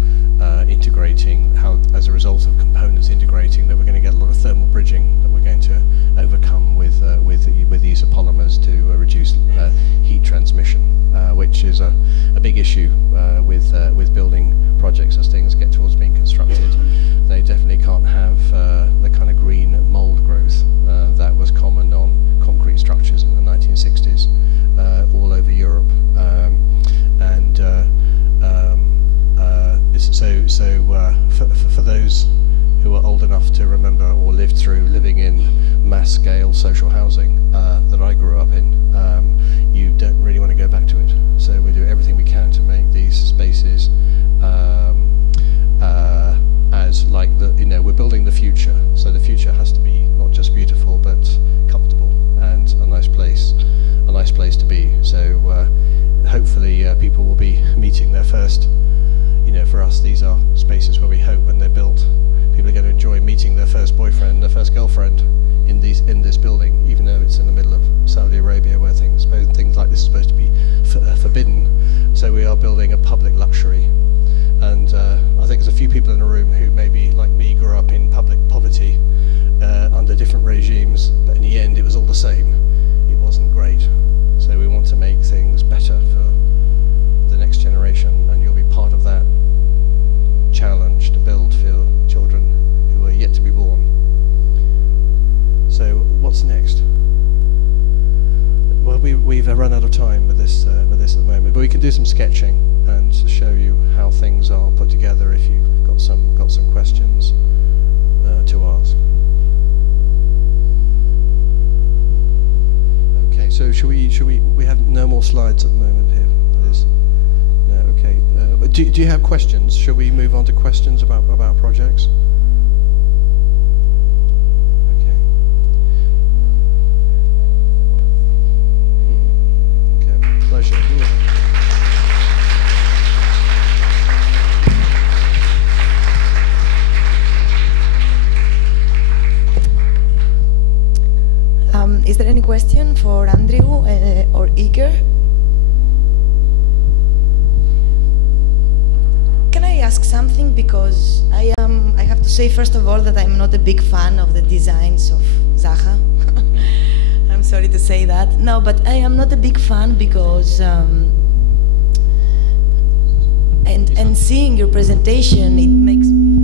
integrating, how as a result of components integrating, that we're going to get a lot of thermal bridging that we're going to overcome with the use of polymers to reduce heat transmission, which is a big issue with building projects as things get towards being constructed. They definitely can't have the kind of green mold growth that was common on concrete structures in the 1960s all over Europe. For those who are old enough to remember or lived through living in mass-scale social housing that I grew up in, you don't really want to go back to it. So we do everything we can to make these spaces as like we're building the future. So the future has to be not just beautiful but comfortable and a nice place to be. So hopefully people will be meeting their first. For us, these are spaces where we hope when they're built, people are going to enjoy meeting their first boyfriend, their first girlfriend in this building, even though it's in the middle of Saudi Arabia, where things like this are supposed to be forbidden. So we are building a public luxury, and I think there's a few people in the room who maybe, like me, grew up in public poverty under different regimes, but in the end, it was all the same. It wasn't great. So we want to make things better for the next generation, and you'll be part of that challenge to build for children who are yet to be born. So what's next? Well, we've run out of time with this at the moment, but we can do some sketching and show you how things are put together if you've got some questions to ask. Okay, so should we have no more slides at the moment here for this? No, okay. Do you have questions? Shall we move on to questions about projects? Okay. Okay, pleasure. Is there any question for Andrew or Iker? Can I ask something? Because I have to say first of all that I'm not a big fan of the designs of Zaha. I'm sorry to say that. No, but I am not a big fan because and seeing your presentation, it makes me.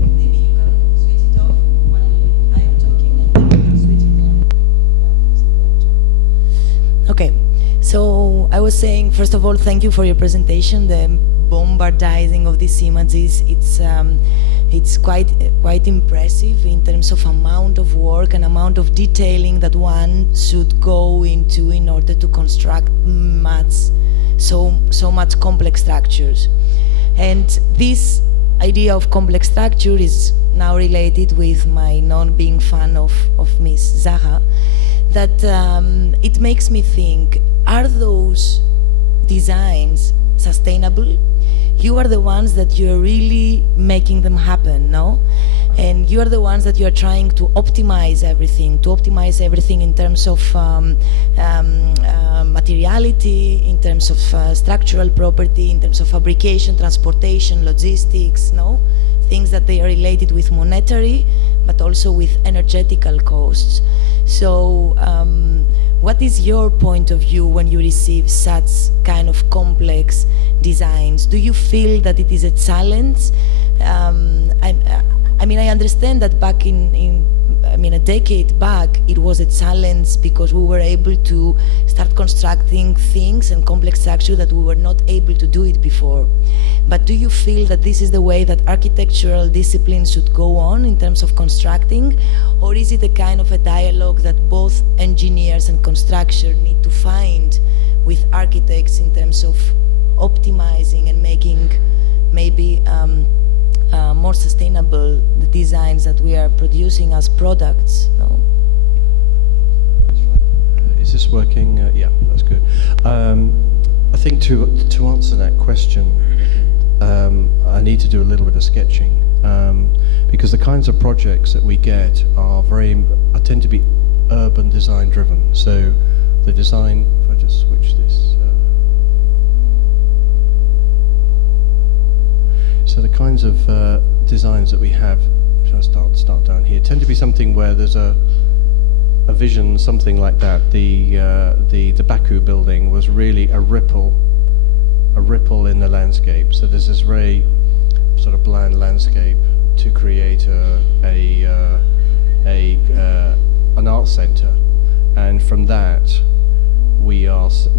Maybe you can switch it off while I am talking, and then you can switch it on. Okay. So I was saying, first of all, thank you for your presentation. The bombardizing of these images, it's quite impressive in terms of amount of work and amount of detailing that one should go into in order to construct much so much complex structures. And this idea of complex structure is now related with my non-being fan of Miss Zaha, that it makes me think, are those designs sustainable? You are the ones that you're really making them happen, no? And you are the ones that you are trying to optimize everything in terms of materiality, in terms of structural property, in terms of fabrication, transportation, logistics, no? Things that they are related with monetary, but also with energetical costs. So, what is your point of view when you receive such kind of complex designs? Do you feel that it is a challenge? I mean, I understand that back a decade back, it was a challenge because we were able to start constructing things and complex structure that we were not able to do it before. But do you feel that this is the way that architectural disciplines should go on in terms of constructing? Or is it a kind of a dialogue that both engineers and construction need to find with architects in terms of optimizing and making maybe more sustainable the designs that we are producing as products? No? Is this working? Yeah, that's good. I think to answer that question, I need to do a little bit of sketching, because the kinds of projects that we get tend to be urban design driven. So the design, if I just switch this. So the kinds of designs that we have, shall I start down here, tend to be something where there's a vision, something like that. The Baku building was really a ripple in the landscape. So there's this very sort of bland landscape to create an art center, and from that we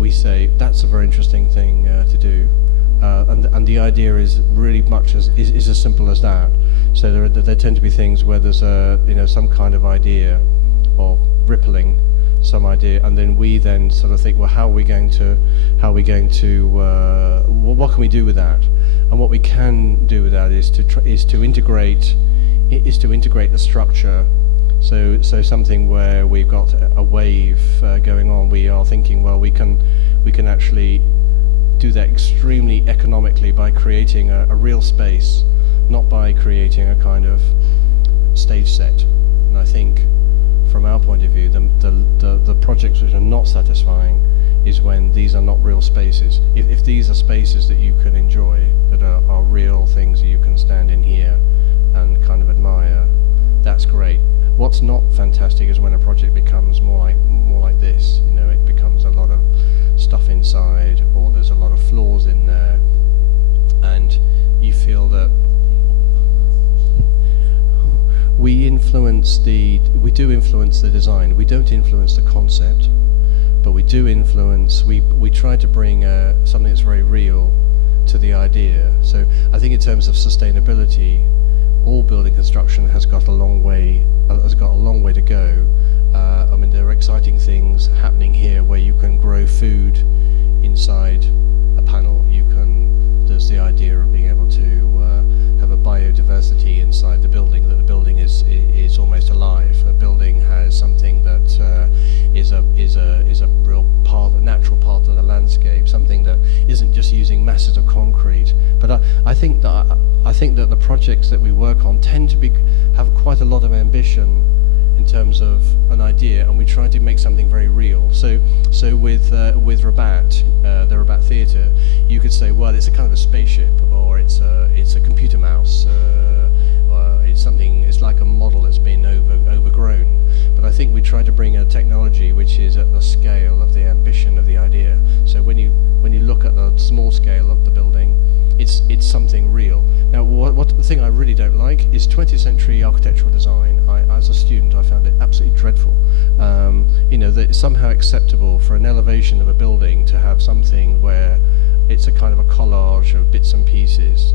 say that's a very interesting thing to do. And the idea is really much is as simple as that. So there tend to be things where there's some kind of idea of rippling, some idea, and then we then sort of think, well, what can we do with that? And what we can do with that is to integrate the structure. So something where we've got a wave going on. We are thinking, well, we can actually do that extremely economically by creating a real space, not by creating a kind of stage set. And I think, from our point of view, the projects which are not satisfying is when these are not real spaces. If these are spaces that you can enjoy, that are real things that you can stand in here and kind of admire, that's great. What's not fantastic is when a project becomes more like this. You know, it becomes a lot of stuff inside, or there's a lot of flaws in there, and you feel that we do influence the design. We don't influence the concept, but we do influence. We try to bring something that's very real to the idea. So I think in terms of sustainability, all building construction has got a long way to go. I mean, there are exciting things happening here where you can grow food inside a panel. There's the idea of being able to have a biodiversity inside the building, that the building is almost alive. A building has something that is a real part, a natural part of the landscape, something that isn't just using masses of concrete. But I think that the projects that we work on tend to have quite a lot of ambition in terms of an idea, and we try to make something very real. So with Rabat, the Rabat Theatre, you could say, well, it's a kind of a spaceship, or it's a computer mouse, it's like a model that's been overgrown. But I think we try to bring a technology which is at the scale of the ambition of the idea. So when you look at the small scale of the building, it's something real. Now, the thing I really don't like is 20th century architectural design. As a student, I found it absolutely dreadful. That it's somehow acceptable for an elevation of a building to have something where it's a kind of a collage of bits and pieces.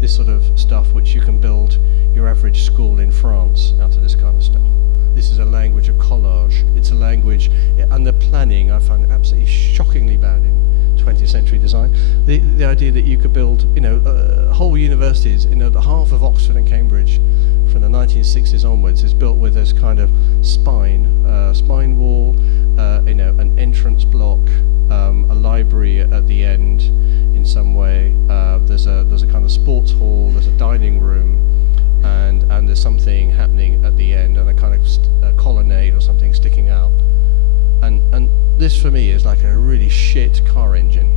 This sort of stuff which you can build your average school in France out of this kind of stuff. this is a language of collage. It's a language, and the planning I find absolutely shockingly bad in 20th century design. The idea that you could build, whole universities, the half of Oxford and Cambridge from the 1960s onwards is built with this kind of spine wall, an entrance block, a library at the end in some way. There's a kind of sports hall, there's a dining room, and there's something happening at the end, and a kind of a colonnade or something sticking out. And this for me is like a really shit car engine.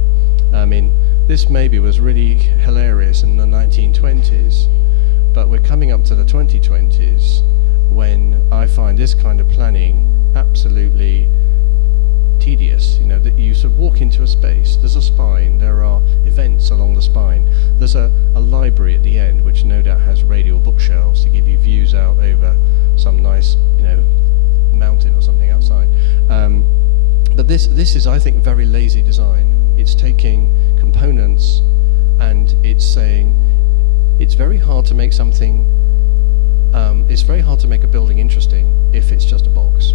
I mean, this maybe was really hilarious in the 1920s, but we're coming up to the 2020s when I find this kind of planning absolutely tedious. That you sort of walk into a space, there's a spine, there are events along the spine, there's a library at the end which no doubt has radial bookshelves to give you views out over some nice mountain or something outside. But this is, I think, very lazy design. It's taking components and it's saying it's very hard to make something, it's very hard to make a building interesting if it's just a box.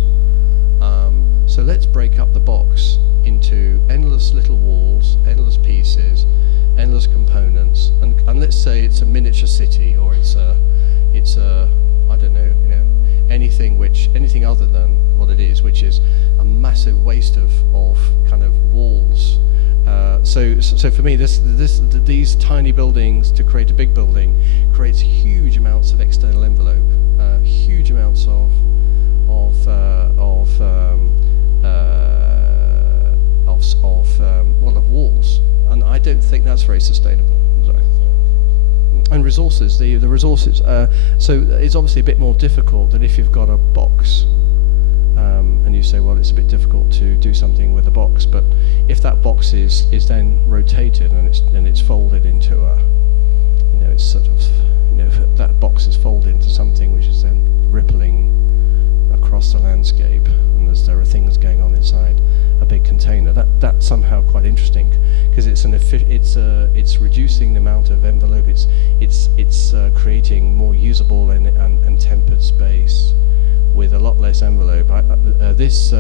So let's break up the box into endless little walls, endless pieces, endless components, and let's say it's a miniature city, or it's a I don't know, anything other than what it is, which is a massive waste of kind of walls. So for me, these tiny buildings to create a big building creates huge amounts of external envelope, huge amounts of walls, and I don't think that's very sustainable. Sorry. And resources, the resources. So it's obviously a bit more difficult than if you've got a box, and you say, well, it's a bit difficult to do something with a box. But if that box is then rotated and it's folded into a, it's sort of, that box is folded into something which is then rippling across the landscape, and there are things going on inside a big container. That's somehow quite interesting, because it's reducing the amount of envelope. It's creating more usable and tempered space with a lot less envelope. This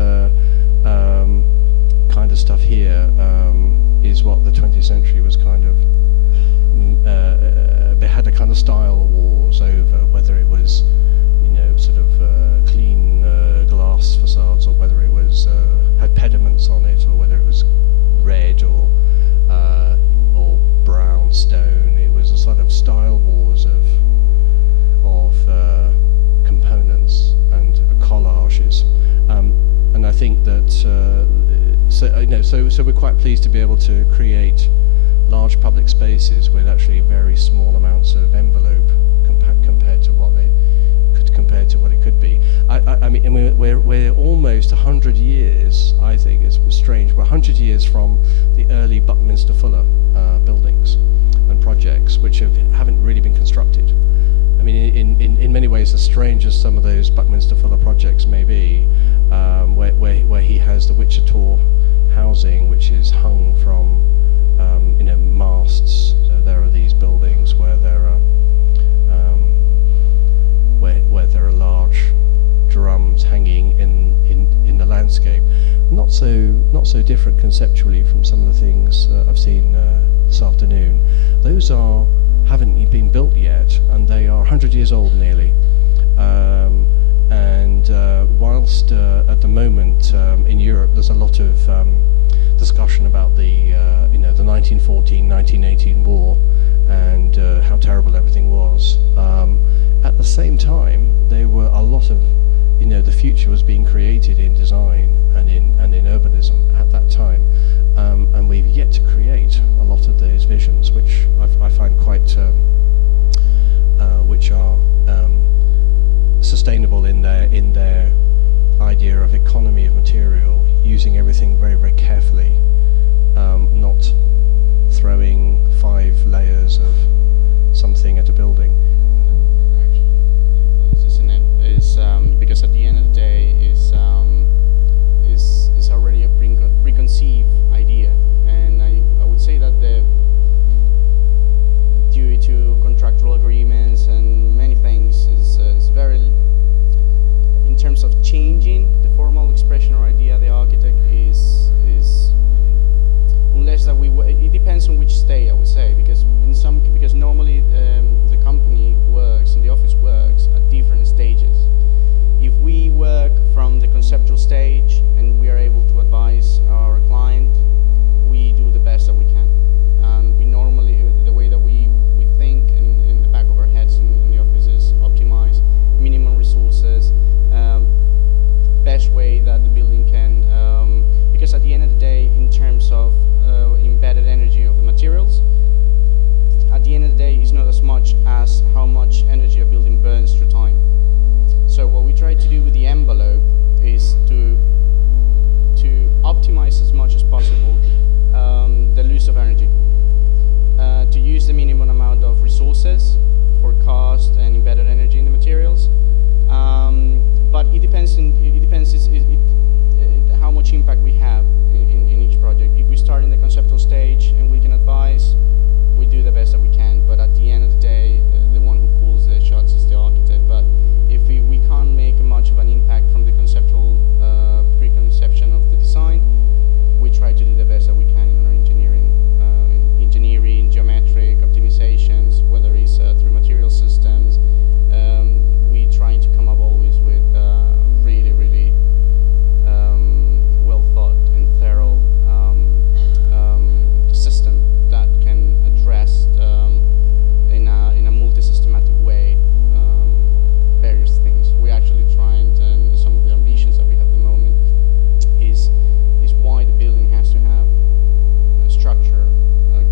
kind of stuff here is what the 20th century was kind of. They had a kind of style wars over whether it was, sort of clean glass facades, or whether it was had pediments on it, or whether it was red or brown stone. It was a sort of style wars of components and collages, and I think that so we're quite pleased to be able to create large public spaces with actually very small amounts of envelope compared to what it could be. I mean, we're almost 100 years. I think it's strange. We're 100 years from the early Buckminster Fuller buildings and projects, which haven't really been constructed. I mean, in many ways, as strange as some of those Buckminster Fuller projects may be, where he has the Wichita housing, which is hung from masts. So there are these buildings where there are where there are large drums hanging in the landscape. Not so different conceptually from some of the things I've seen this afternoon. Those haven't been built yet, and they are 100 years old nearly. Whilst at the moment in Europe there's a lot of discussion about the 1914-1918 war and how terrible everything was. At the same time, there were a lot of, the future was being created in design and in urbanism at that time, and we've yet to create a lot of those visions, which I find quite, which are sustainable in their idea of economy of material, using everything very, very carefully, not throwing 5 layers of something at a building. Isn't it? Because at the end of the day, is already a preconceived idea, and I would say that due to contractual agreements and many things, is very, in terms changing the formal expression or idea of the architect is unless that it depends on which state, I would say, because normally the company works and the office works at different stages. If we work from the conceptual stage and we are able to advise our client, we do the best that we can. And we normally, the way that we think in the back of our heads in the office is optimize minimum resources, best way that the building can, because at the end of the day, in terms of embedded energy of the materials, at the end of the day, it's not as much as how much energy a building burns through time. So what we try to do with the envelope is to optimize as much as possible the use of energy, to use the minimum amount of resources for cost and embedded energy in the materials. But it depends how much impact we have in each project. If we start in the conceptual stage and we can advise, we do the best that we can. But at the end of the day, the one who calls the shots is the architect. But if we can't make much of an impact from the conceptual preconception of the design, we try to do the best that we can in our engineering, geometric optimizations, whether it's through material systems. We trying to come up always with really, really well thought and thorough system that can address in a multi-systematic way various things. We actually trying, and some of the ambitions that we have at the moment is why the building has to have a structure,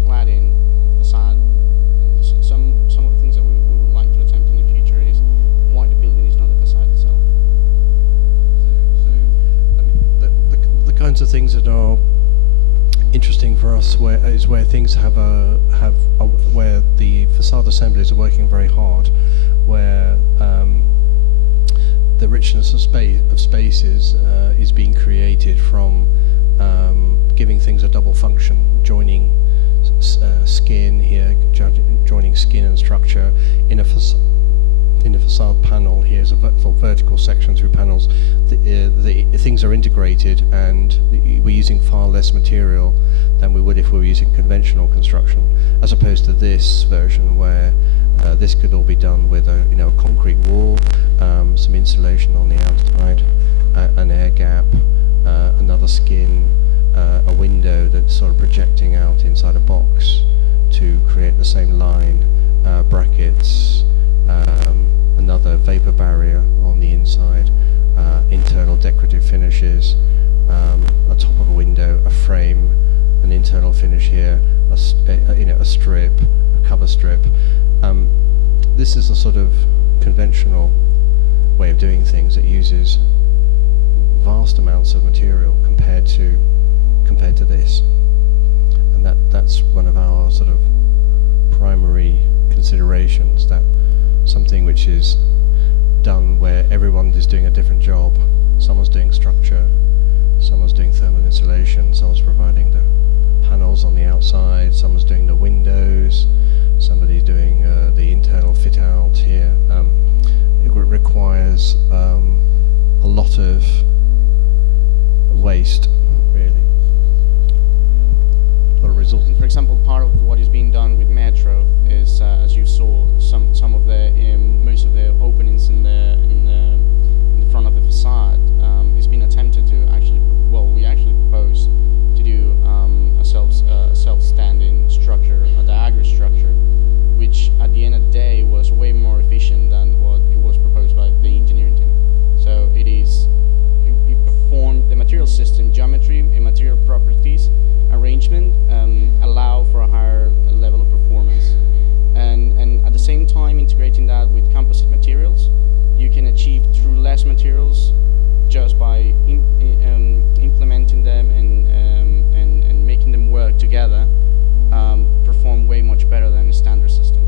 cladding, facade. Some of the things that we would like to attempt in the future is why the building is not the facade itself. So I mean, the kinds of things that are interesting for us where things where the facade assemblies are working very hard, where the richness of spaces is being created from giving things a double function, joining skin here, joining skin and structure in a facade panel. Here's a vertical section through panels. The things are integrated, and we're using far less material than we would if we were using conventional construction, as opposed to this version where this could all be done with a concrete wall, some insulation on the outside, an air gap, another skin, a window that's sort of projecting out inside a box to create the same line, brackets, another vapor barrier on the inside, internal decorative finishes, a top of a window, a frame, an internal finish here, a strip, a cover strip. This is a sort of conventional way of doing things that uses vast amounts of material compared to this, and that's one of our sort of primary considerations, that something which is done where everyone is doing a different job. Someone's doing structure, someone's doing thermal insulation, someone's providing the panels on the outside, someone's doing the windows, somebody's doing the internal fit out here. It requires a lot of waste, really. A lot of resources. For example, part of what is being done with Metro is, as you saw, some of the most of the openings in the front of the facade is being attempted to actually. We actually proposed to do a self-standing structure, a diagonal structure, which at the end of the day was way more efficient than what it was proposed by the engineering team. So it is, you perform the material system, geometry and material properties, arrangement, allow for a higher level of performance. And at the same time integrating that with composite materials, you can achieve through less materials just by implementing them and making them work together, perform way much better than a standard system.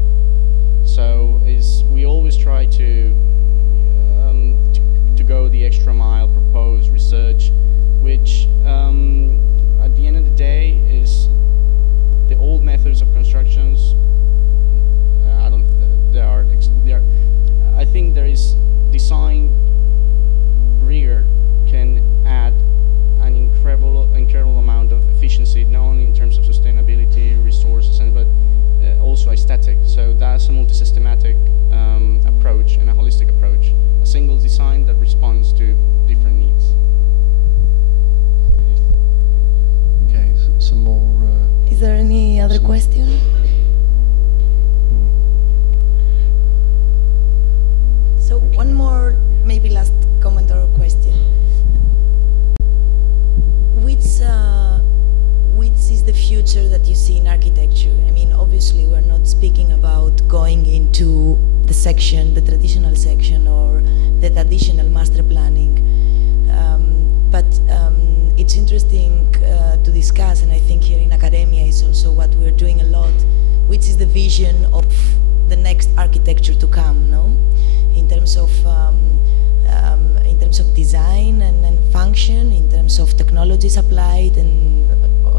So we always try to go the extra mile, propose research, which at the end of the day is the old methods of constructions. I think there is design rigor can add an incredible amount of efficiency, not only in terms of sustainability, resources, but also aesthetic. So that's a multi-systematic approach and a holistic approach, a single design that responds to different needs. Okay, some more. Is there any other question? So one more, maybe last comment or question. Which is the future that you see in architecture? I mean, obviously we're not speaking about going into the section, the traditional section, or the traditional master planning. But it's interesting to discuss, and I think here in academia is also what we're doing a lot, which is the vision of the next architecture to come, no? In terms of design and function, in terms of technologies applied and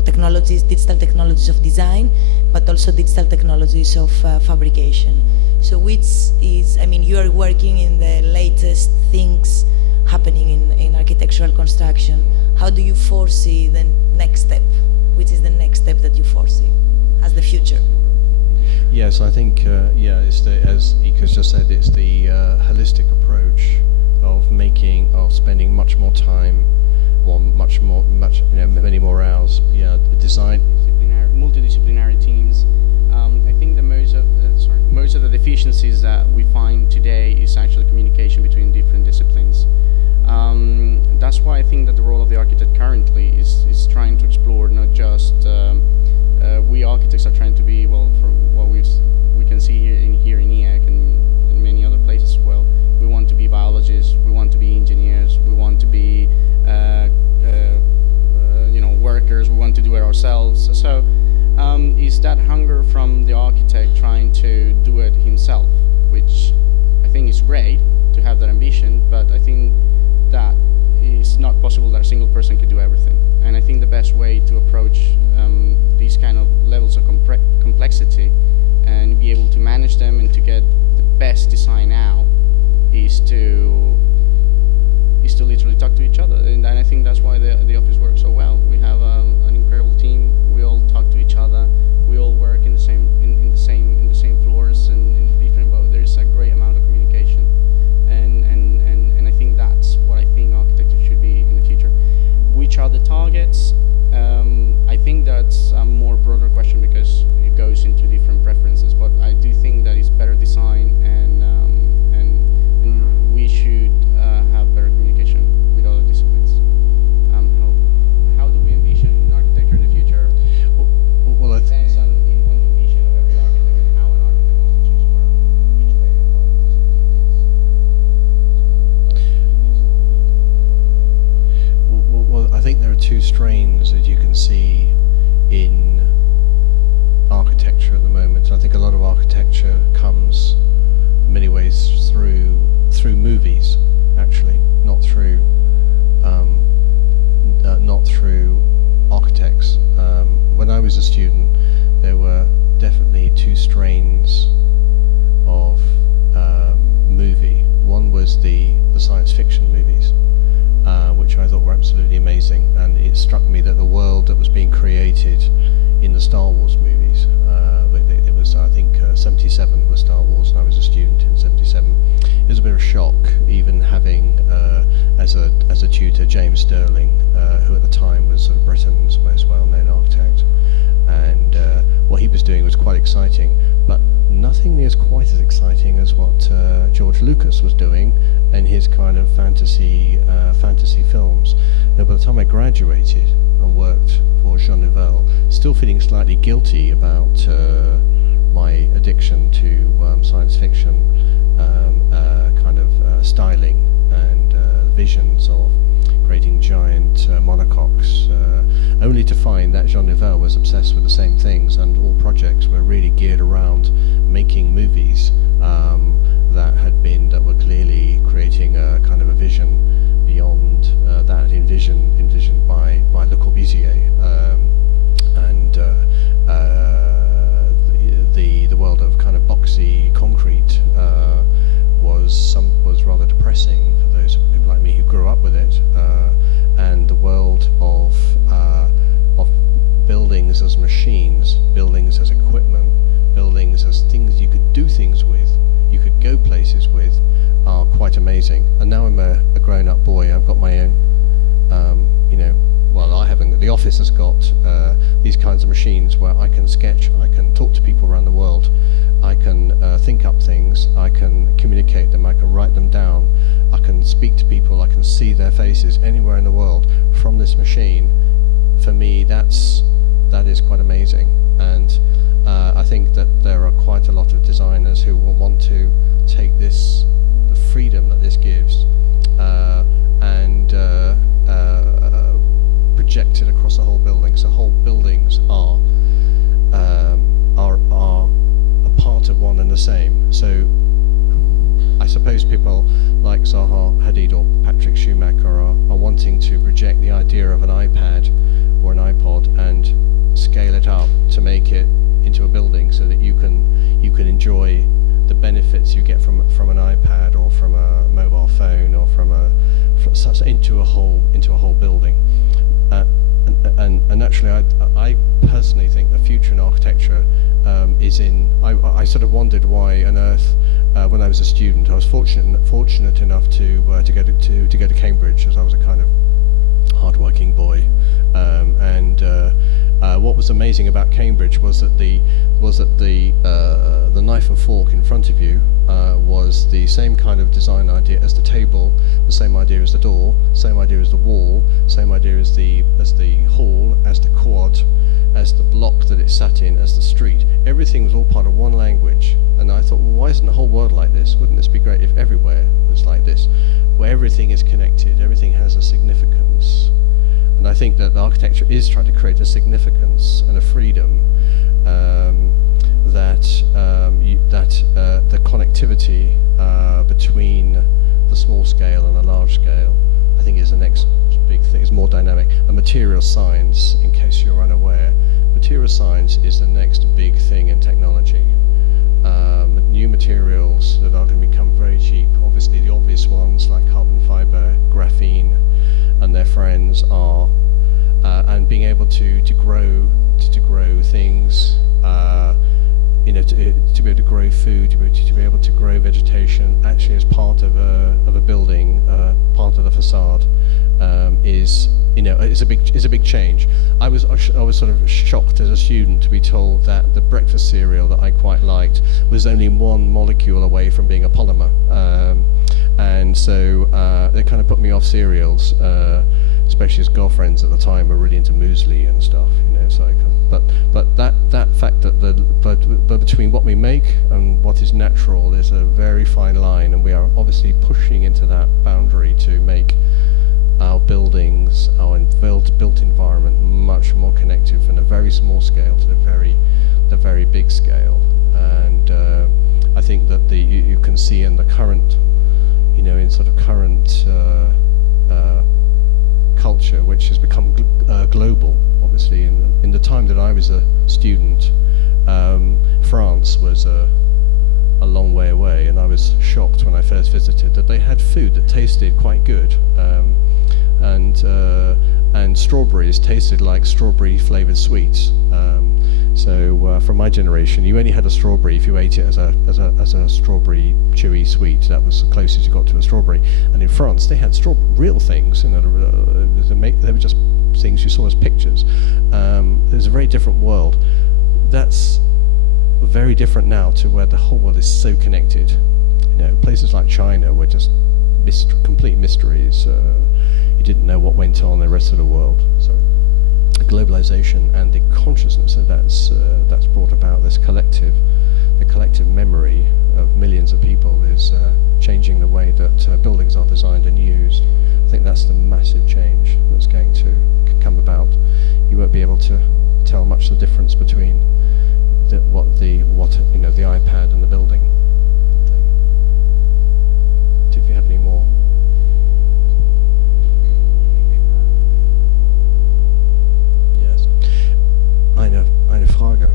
technologies, digital technologies of design, but also digital technologies of fabrication. So which is, I mean, you are working in the latest things happening in architectural construction. How do you foresee the next step? Which is the next step that you foresee as the future? Yes, I think, yeah, it's the, as Ika's just said, it's the holistic approach of spending much more time, or many more hours, yeah, design. Multidisciplinary teams. I think that most of the deficiencies that we find today is actually communication between different disciplines. That's why I think that the role of the architect currently is trying to explore not just we architects are trying to be, well, for what we can see here in IAAC and in many other places as well. We want to be biologists, we want to be engineers, we want to be workers, we want to do it ourselves. So is that hunger from the architect trying to do it himself, which I think is great to have that ambition, but I think that it's not possible that a single person can do everything. And I think the best way to approach these kind of levels of complexity and be able to manage them and to get the best design out is to literally talk to each other. And I think that's why the office works so well. We have an incredible team. We all talk to each other. We all work in the same floors and in different. But there's a great amount of communication, and I think that's what I think architecture should be in the future. Which are the targets? I think that's a more broader question because it goes into different preferences. But I do think that it's better design, and we should have better communication with other disciplines. How do we envision architecture in the future? Well, it depends on the vision of every architect and how an architect wants to choose work, which way or what Well, I think there are two strains that you can see in architecture at the moment. I think a lot of architecture comes in many ways through movies, actually, not through architects. When I was a student, there were definitely two strains of movie. One was the science fiction movies, which I thought were absolutely amazing, and it struck me that the world that was being created in the Star Wars movies, it was, I think, 77 was Star Wars, and I was a student in 77. It was a bit of a shock, even having as a tutor James Sterling, who at the time was sort of Britain's most well-known architect, and what he was doing was quite exciting, but nothing is quite as exciting as what George Lucas was doing in his kind of fantasy films. Now, by the time I graduated and worked for Jean Nouvel, still feeling slightly guilty about my addiction to science fiction kind of styling and visions of creating giant monocoques, only to find that Jean Nouvel was obsessed with the same things, and all projects were really geared around making movies that were clearly creating a kind of a vision beyond that envisioned by Le Corbusier, and the world of kind of boxy concrete was rather depressing for those people like me who grew up buildings as machines, buildings as equipment, buildings as things you could do things with, you could go places with, are quite amazing. And now I'm a grown-up boy. I've got my own, well, I haven't. The office has got these kinds of machines where I can sketch, I can talk to people around the world, I can think up things, I can communicate them, I can write them down, I can speak to people, I can see their faces anywhere in the world from this machine. For me, that is quite amazing. And I think that there are quite a lot of designers who will want to take this, the freedom that this gives, and project it across the whole building. So whole buildings are a part of one and the same. So I suppose people like Zaha Hadid or Patrick Schumacher are wanting to project the idea of an iPad or an iPod and scale it up to make it into a building, so that you can enjoy the benefits you get from an iPad or from a mobile phone or into a whole building. And actually, I personally think the future in architecture is in. I sort of wondered why on earth, when I was a student, I was fortunate enough to go to Cambridge, as I was a kind of hard-working boy, and what was amazing about Cambridge was that the knife and fork in front of you was the same kind of design idea as the table, the same idea as the door, same idea as the wall, same idea as the hall, as the quad, as the block that it sat in, as the street. Everything was all part of one language. And I thought, well, why isn't the whole world like this? Wouldn't this be great if everywhere was like this, where everything is connected, everything has a significance? And I think that the architecture is trying to create a significance and a freedom that the connectivity between the small scale and the large scale, I think, is the next big thing. It's more dynamic. And material science, in case you're unaware, material science is the next big thing in technology. New materials that are going to become very cheap. Obviously, the obvious ones like carbon fiber, graphene, and their friends are, and being able to grow things, to be able to grow food, to be able to grow vegetation, actually as part of a building, part of the facade, is a big change. I was sort of shocked as a student to be told that the breakfast cereal that I quite liked was only one molecule away from being a polymer, and so they kind of put me off cereals, especially as girlfriends at the time were really into muesli and stuff, So but that fact that but between what we make and what is natural is a very fine line, and we are obviously pushing into that boundary to make our buildings, our built environment, much more connected from a very small scale to the very big scale. And I think that you can see in the current, in sort of current culture, which has become global. Obviously, in the time that I was a student, France was a long way away, and I was shocked when I first visited that they had food that tasted quite good. And strawberries tasted like strawberry flavored sweets. So from my generation, you only had a strawberry if you ate it as a strawberry chewy sweet. That was the closest you got to a strawberry. And in France, they had real things. They were just things you saw as pictures. It was a very different world. That's very different now to where the whole world is so connected. Places like China were just complete mysteries. You didn't know what went on in the rest of the world. Sorry. The globalization and the consciousness that that's brought about, the collective memory of millions of people is changing the way that buildings are designed and used. I think that's the massive change that's going to come about. You won't be able to tell much the difference between the iPad and the building. If you had any more. Yes. Eine Frage.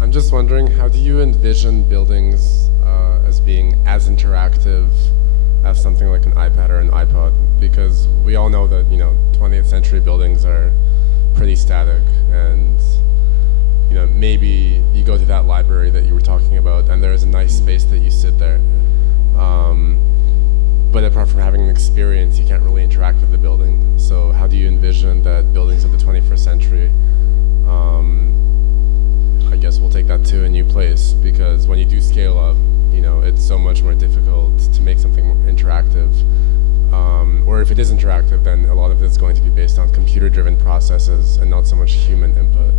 I'm just wondering, how do you envision buildings as being as interactive as something like an iPad or an iPod, because we all know that 20th century buildings are pretty static, and maybe you go to that library that you were talking about, and there is a nice space that you sit there. But apart from having an experience, you can't really interact with the building. So how do you envision that buildings of the 21st century, I guess we'll take that to a new place, because when you do scale up, it's so much more difficult to make something more interactive. Or if it is interactive, then a lot of it's going to be based on computer-driven processes and not so much human input.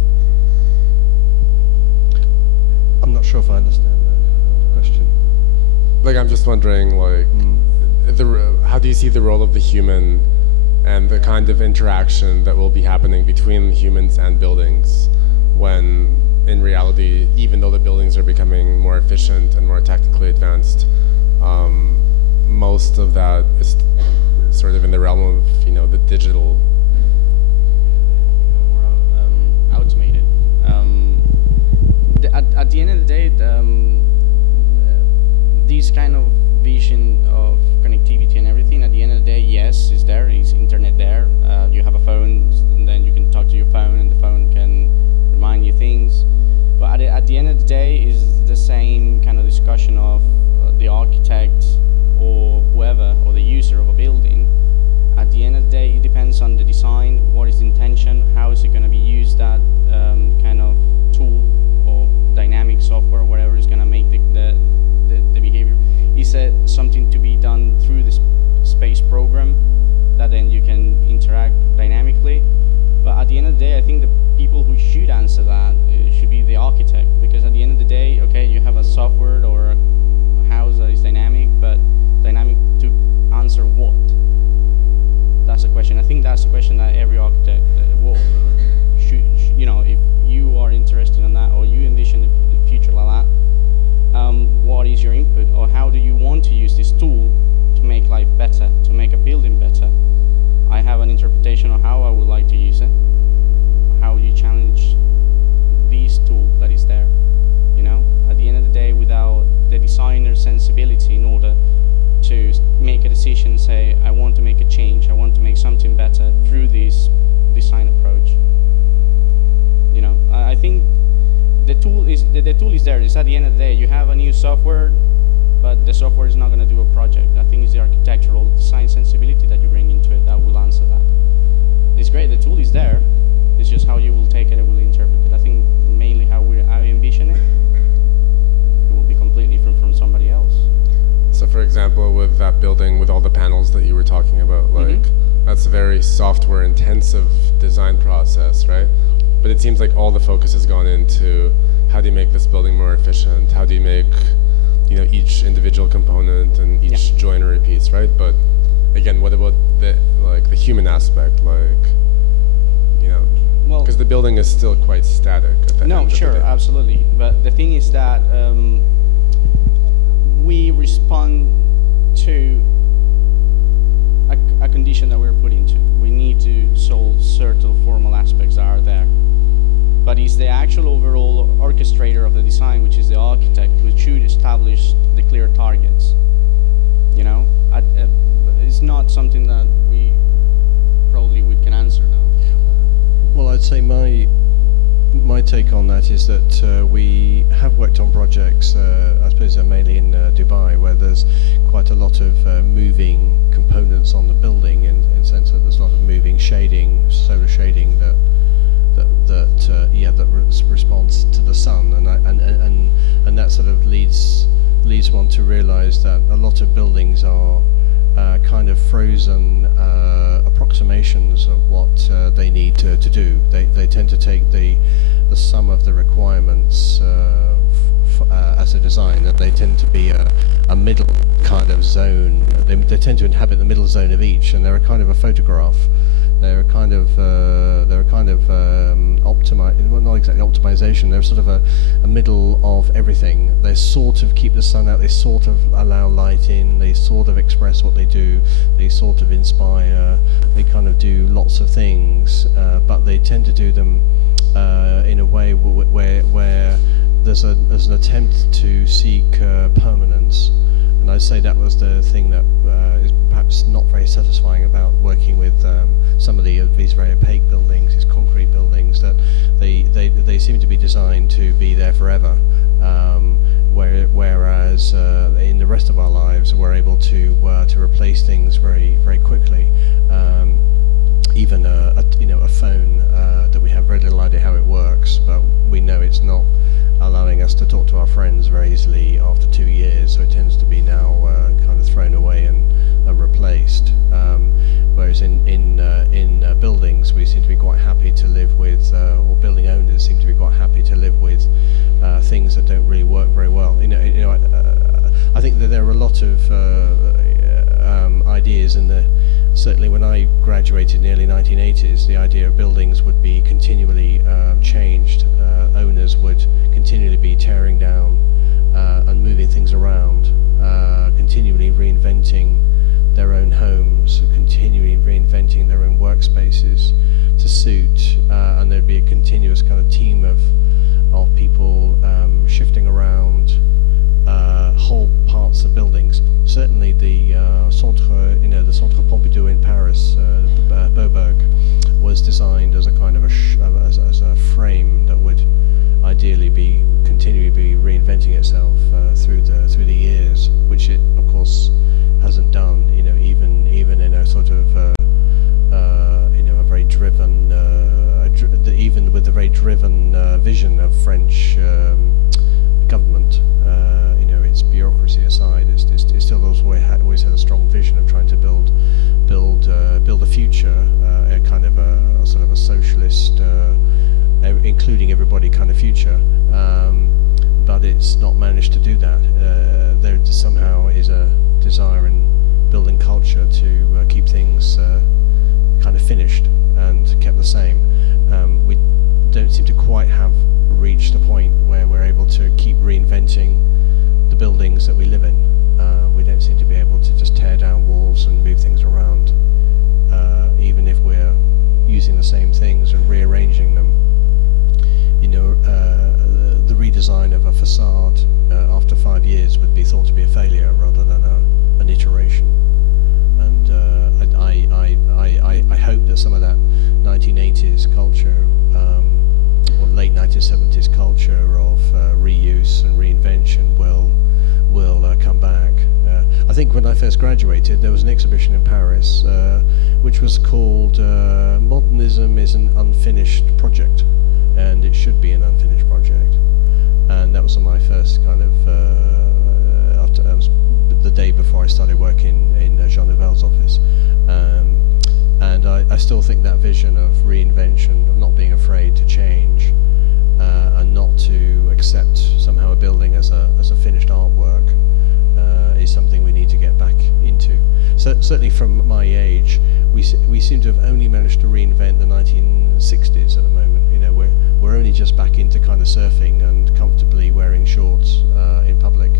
I'm not sure if I understand that question. Like, I'm just wondering, like, how do you see the role of the human and the kind of interaction that will be happening between humans and buildings when, in reality, even though the buildings are becoming more efficient and more technically advanced, most of that is sort of in the realm of, the digital. More automated. At the end of the day, these kind of vision of connectivity and everything, at the end of the day, yes, is there, is internet there. You have a phone, and then you can talk to your phone, and the phone can remind you things. But at the end of the day, is the same kind of discussion of the architect or whoever, or the user of a building. At the end of the day, it depends on the design, what is the intention, how is it going to be used, that kind of tool or dynamic software, whatever is going to make the behavior. Is it something to be done through the space program that then you can interact dynamically? But at the end of the day, I think the people who should answer that should be the architect, because at the end of the day, okay, you have a software or a house that is dynamic, but dynamic to answer what? That's the question. I think that's the question that every architect should, if you are interested in that, or you envision the future like that, what is your input, or how do you want to use this tool to make life better, to make a building better? I have an interpretation of how I would like to use it. How you challenge this tool that is there, At the end of the day, without the designer's sensibility in order to make a decision, say, I want to make a change, I want to make something better through this design approach. I think the tool is there. It's at the end of the day, you have a new software, but the software is not going to do a project. I think it's the architectural design sensibility that you bring into it that will answer that. It's great, the tool is there. It's just how you will take it and will interpret it. I think mainly how I envision it, it will be completely different from somebody else. So for example, with that building, with all the panels that you were talking about, like, that's a very software intensive design process, right? But it seems like all the focus has gone into how do you make this building more efficient? How do you make, each individual component and each joinery piece, right? But again, what about the human aspect, because the building is still quite static. No, sure, absolutely. But the thing is that we respond to a condition that we're put into. We need to solve certain formal aspects that are there. But it's the actual overall orchestrator of the design, which is the architect, who should establish the clear targets. It's not something that we probably can answer now. Well, I'd say my take on that is that we have worked on projects, I suppose they're mainly in Dubai, where there's quite a lot of moving components on the building, in the sense that there's a lot of moving shading, solar shading that responds to the sun, and that sort of leads one to realise that a lot of buildings are kind of frozen approximations of what they need to do. They tend to take the sum of the requirements as a design, and they tend to be a middle kind of zone. They tend to inhabit the middle zone of each, and they're a kind of a photograph. They're a kind of well, not exactly optimization. They're sort of a middle of everything. They sort of keep the sun out. They sort of allow light in. They sort of express what they do. They sort of inspire. They kind of do lots of things, but they tend to do them in a way where there's an attempt to seek permanence. And I'd say that was the thing that is perhaps not very satisfying about working with some of these very opaque buildings, these concrete buildings, that they seem to be designed to be there forever. Whereas in the rest of our lives, we're able to replace things very quickly. Even a phone that we have very little idea how it works, but we know it's not allowing us to talk to our friends very easily after 2 years, so it tends to be now kind of thrown away and replaced. Whereas in buildings, we seem to be quite happy to live with, or building owners seem to be quite happy to live with things that don't really work very well. I think that there are a lot of ideas in the. Certainly when I graduated in the early 1980s, the idea of buildings would be continually changed. Owners would continually be tearing down and moving things around, continually reinventing their own homes, continually reinventing their own workspaces to suit, and there'd be a continuous kind of team of people shifting around whole parts of buildings. Certainly the the Centre Pompidou in Paris, Beaubourg, was designed as a kind of as a frame that would ideally be continually be reinventing itself through the years, which it of course hasn't done. Even in a sort of a very driven, even with the very driven vision of French government. Its bureaucracy aside, it still always had a strong vision of trying to build a future, a kind of a sort of a socialist, including everybody kind of future. But it's not managed to do that. There somehow is a desire in building culture to keep things kind of finished and kept the same. We don't seem to quite have reached the point where we're able to keep reinventing the buildings that we live in. We don't seem to be able to just tear down walls and move things around, even if we're using the same things and rearranging them. The redesign of a facade after 5 years would be thought to be a failure rather than an iteration. And I hope that some of that 1980s culture, or late 1970s culture of reuse and reinvention will come back. I think when I first graduated, there was an exhibition in Paris which was called Modernism is an Unfinished Project, and it should be an unfinished project. And that was my first kind of, that was the day before I started working in Jean Nouvel's office. And I still think that vision of reinvention, of not being afraid to change, and not to accept somehow a building as a finished artwork, is something we need to get back into. So certainly from my age, we seem to have only managed to reinvent the 1960s at the moment. We're only just back into kind of surfing and comfortably wearing shorts in public,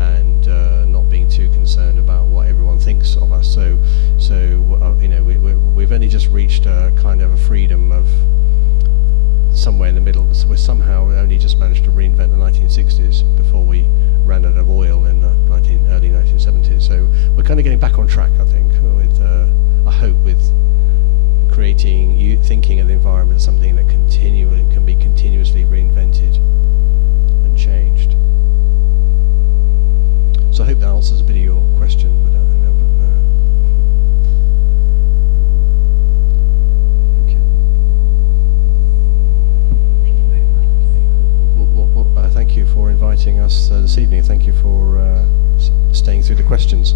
and not being too concerned about what everyone thinks of us. So we've only just reached a kind of a freedom of somewhere in the middle. So we're somehow only just managed to reinvent the 1960s before we ran out of oil in the early 1970s. So we're kind of getting back on track, I think, with I hope with creating, thinking of the environment as something that can be continuously reinvented and changed. So I hope that answers a bit of your question. Thank you for inviting us this evening. Thank you for staying through the questions.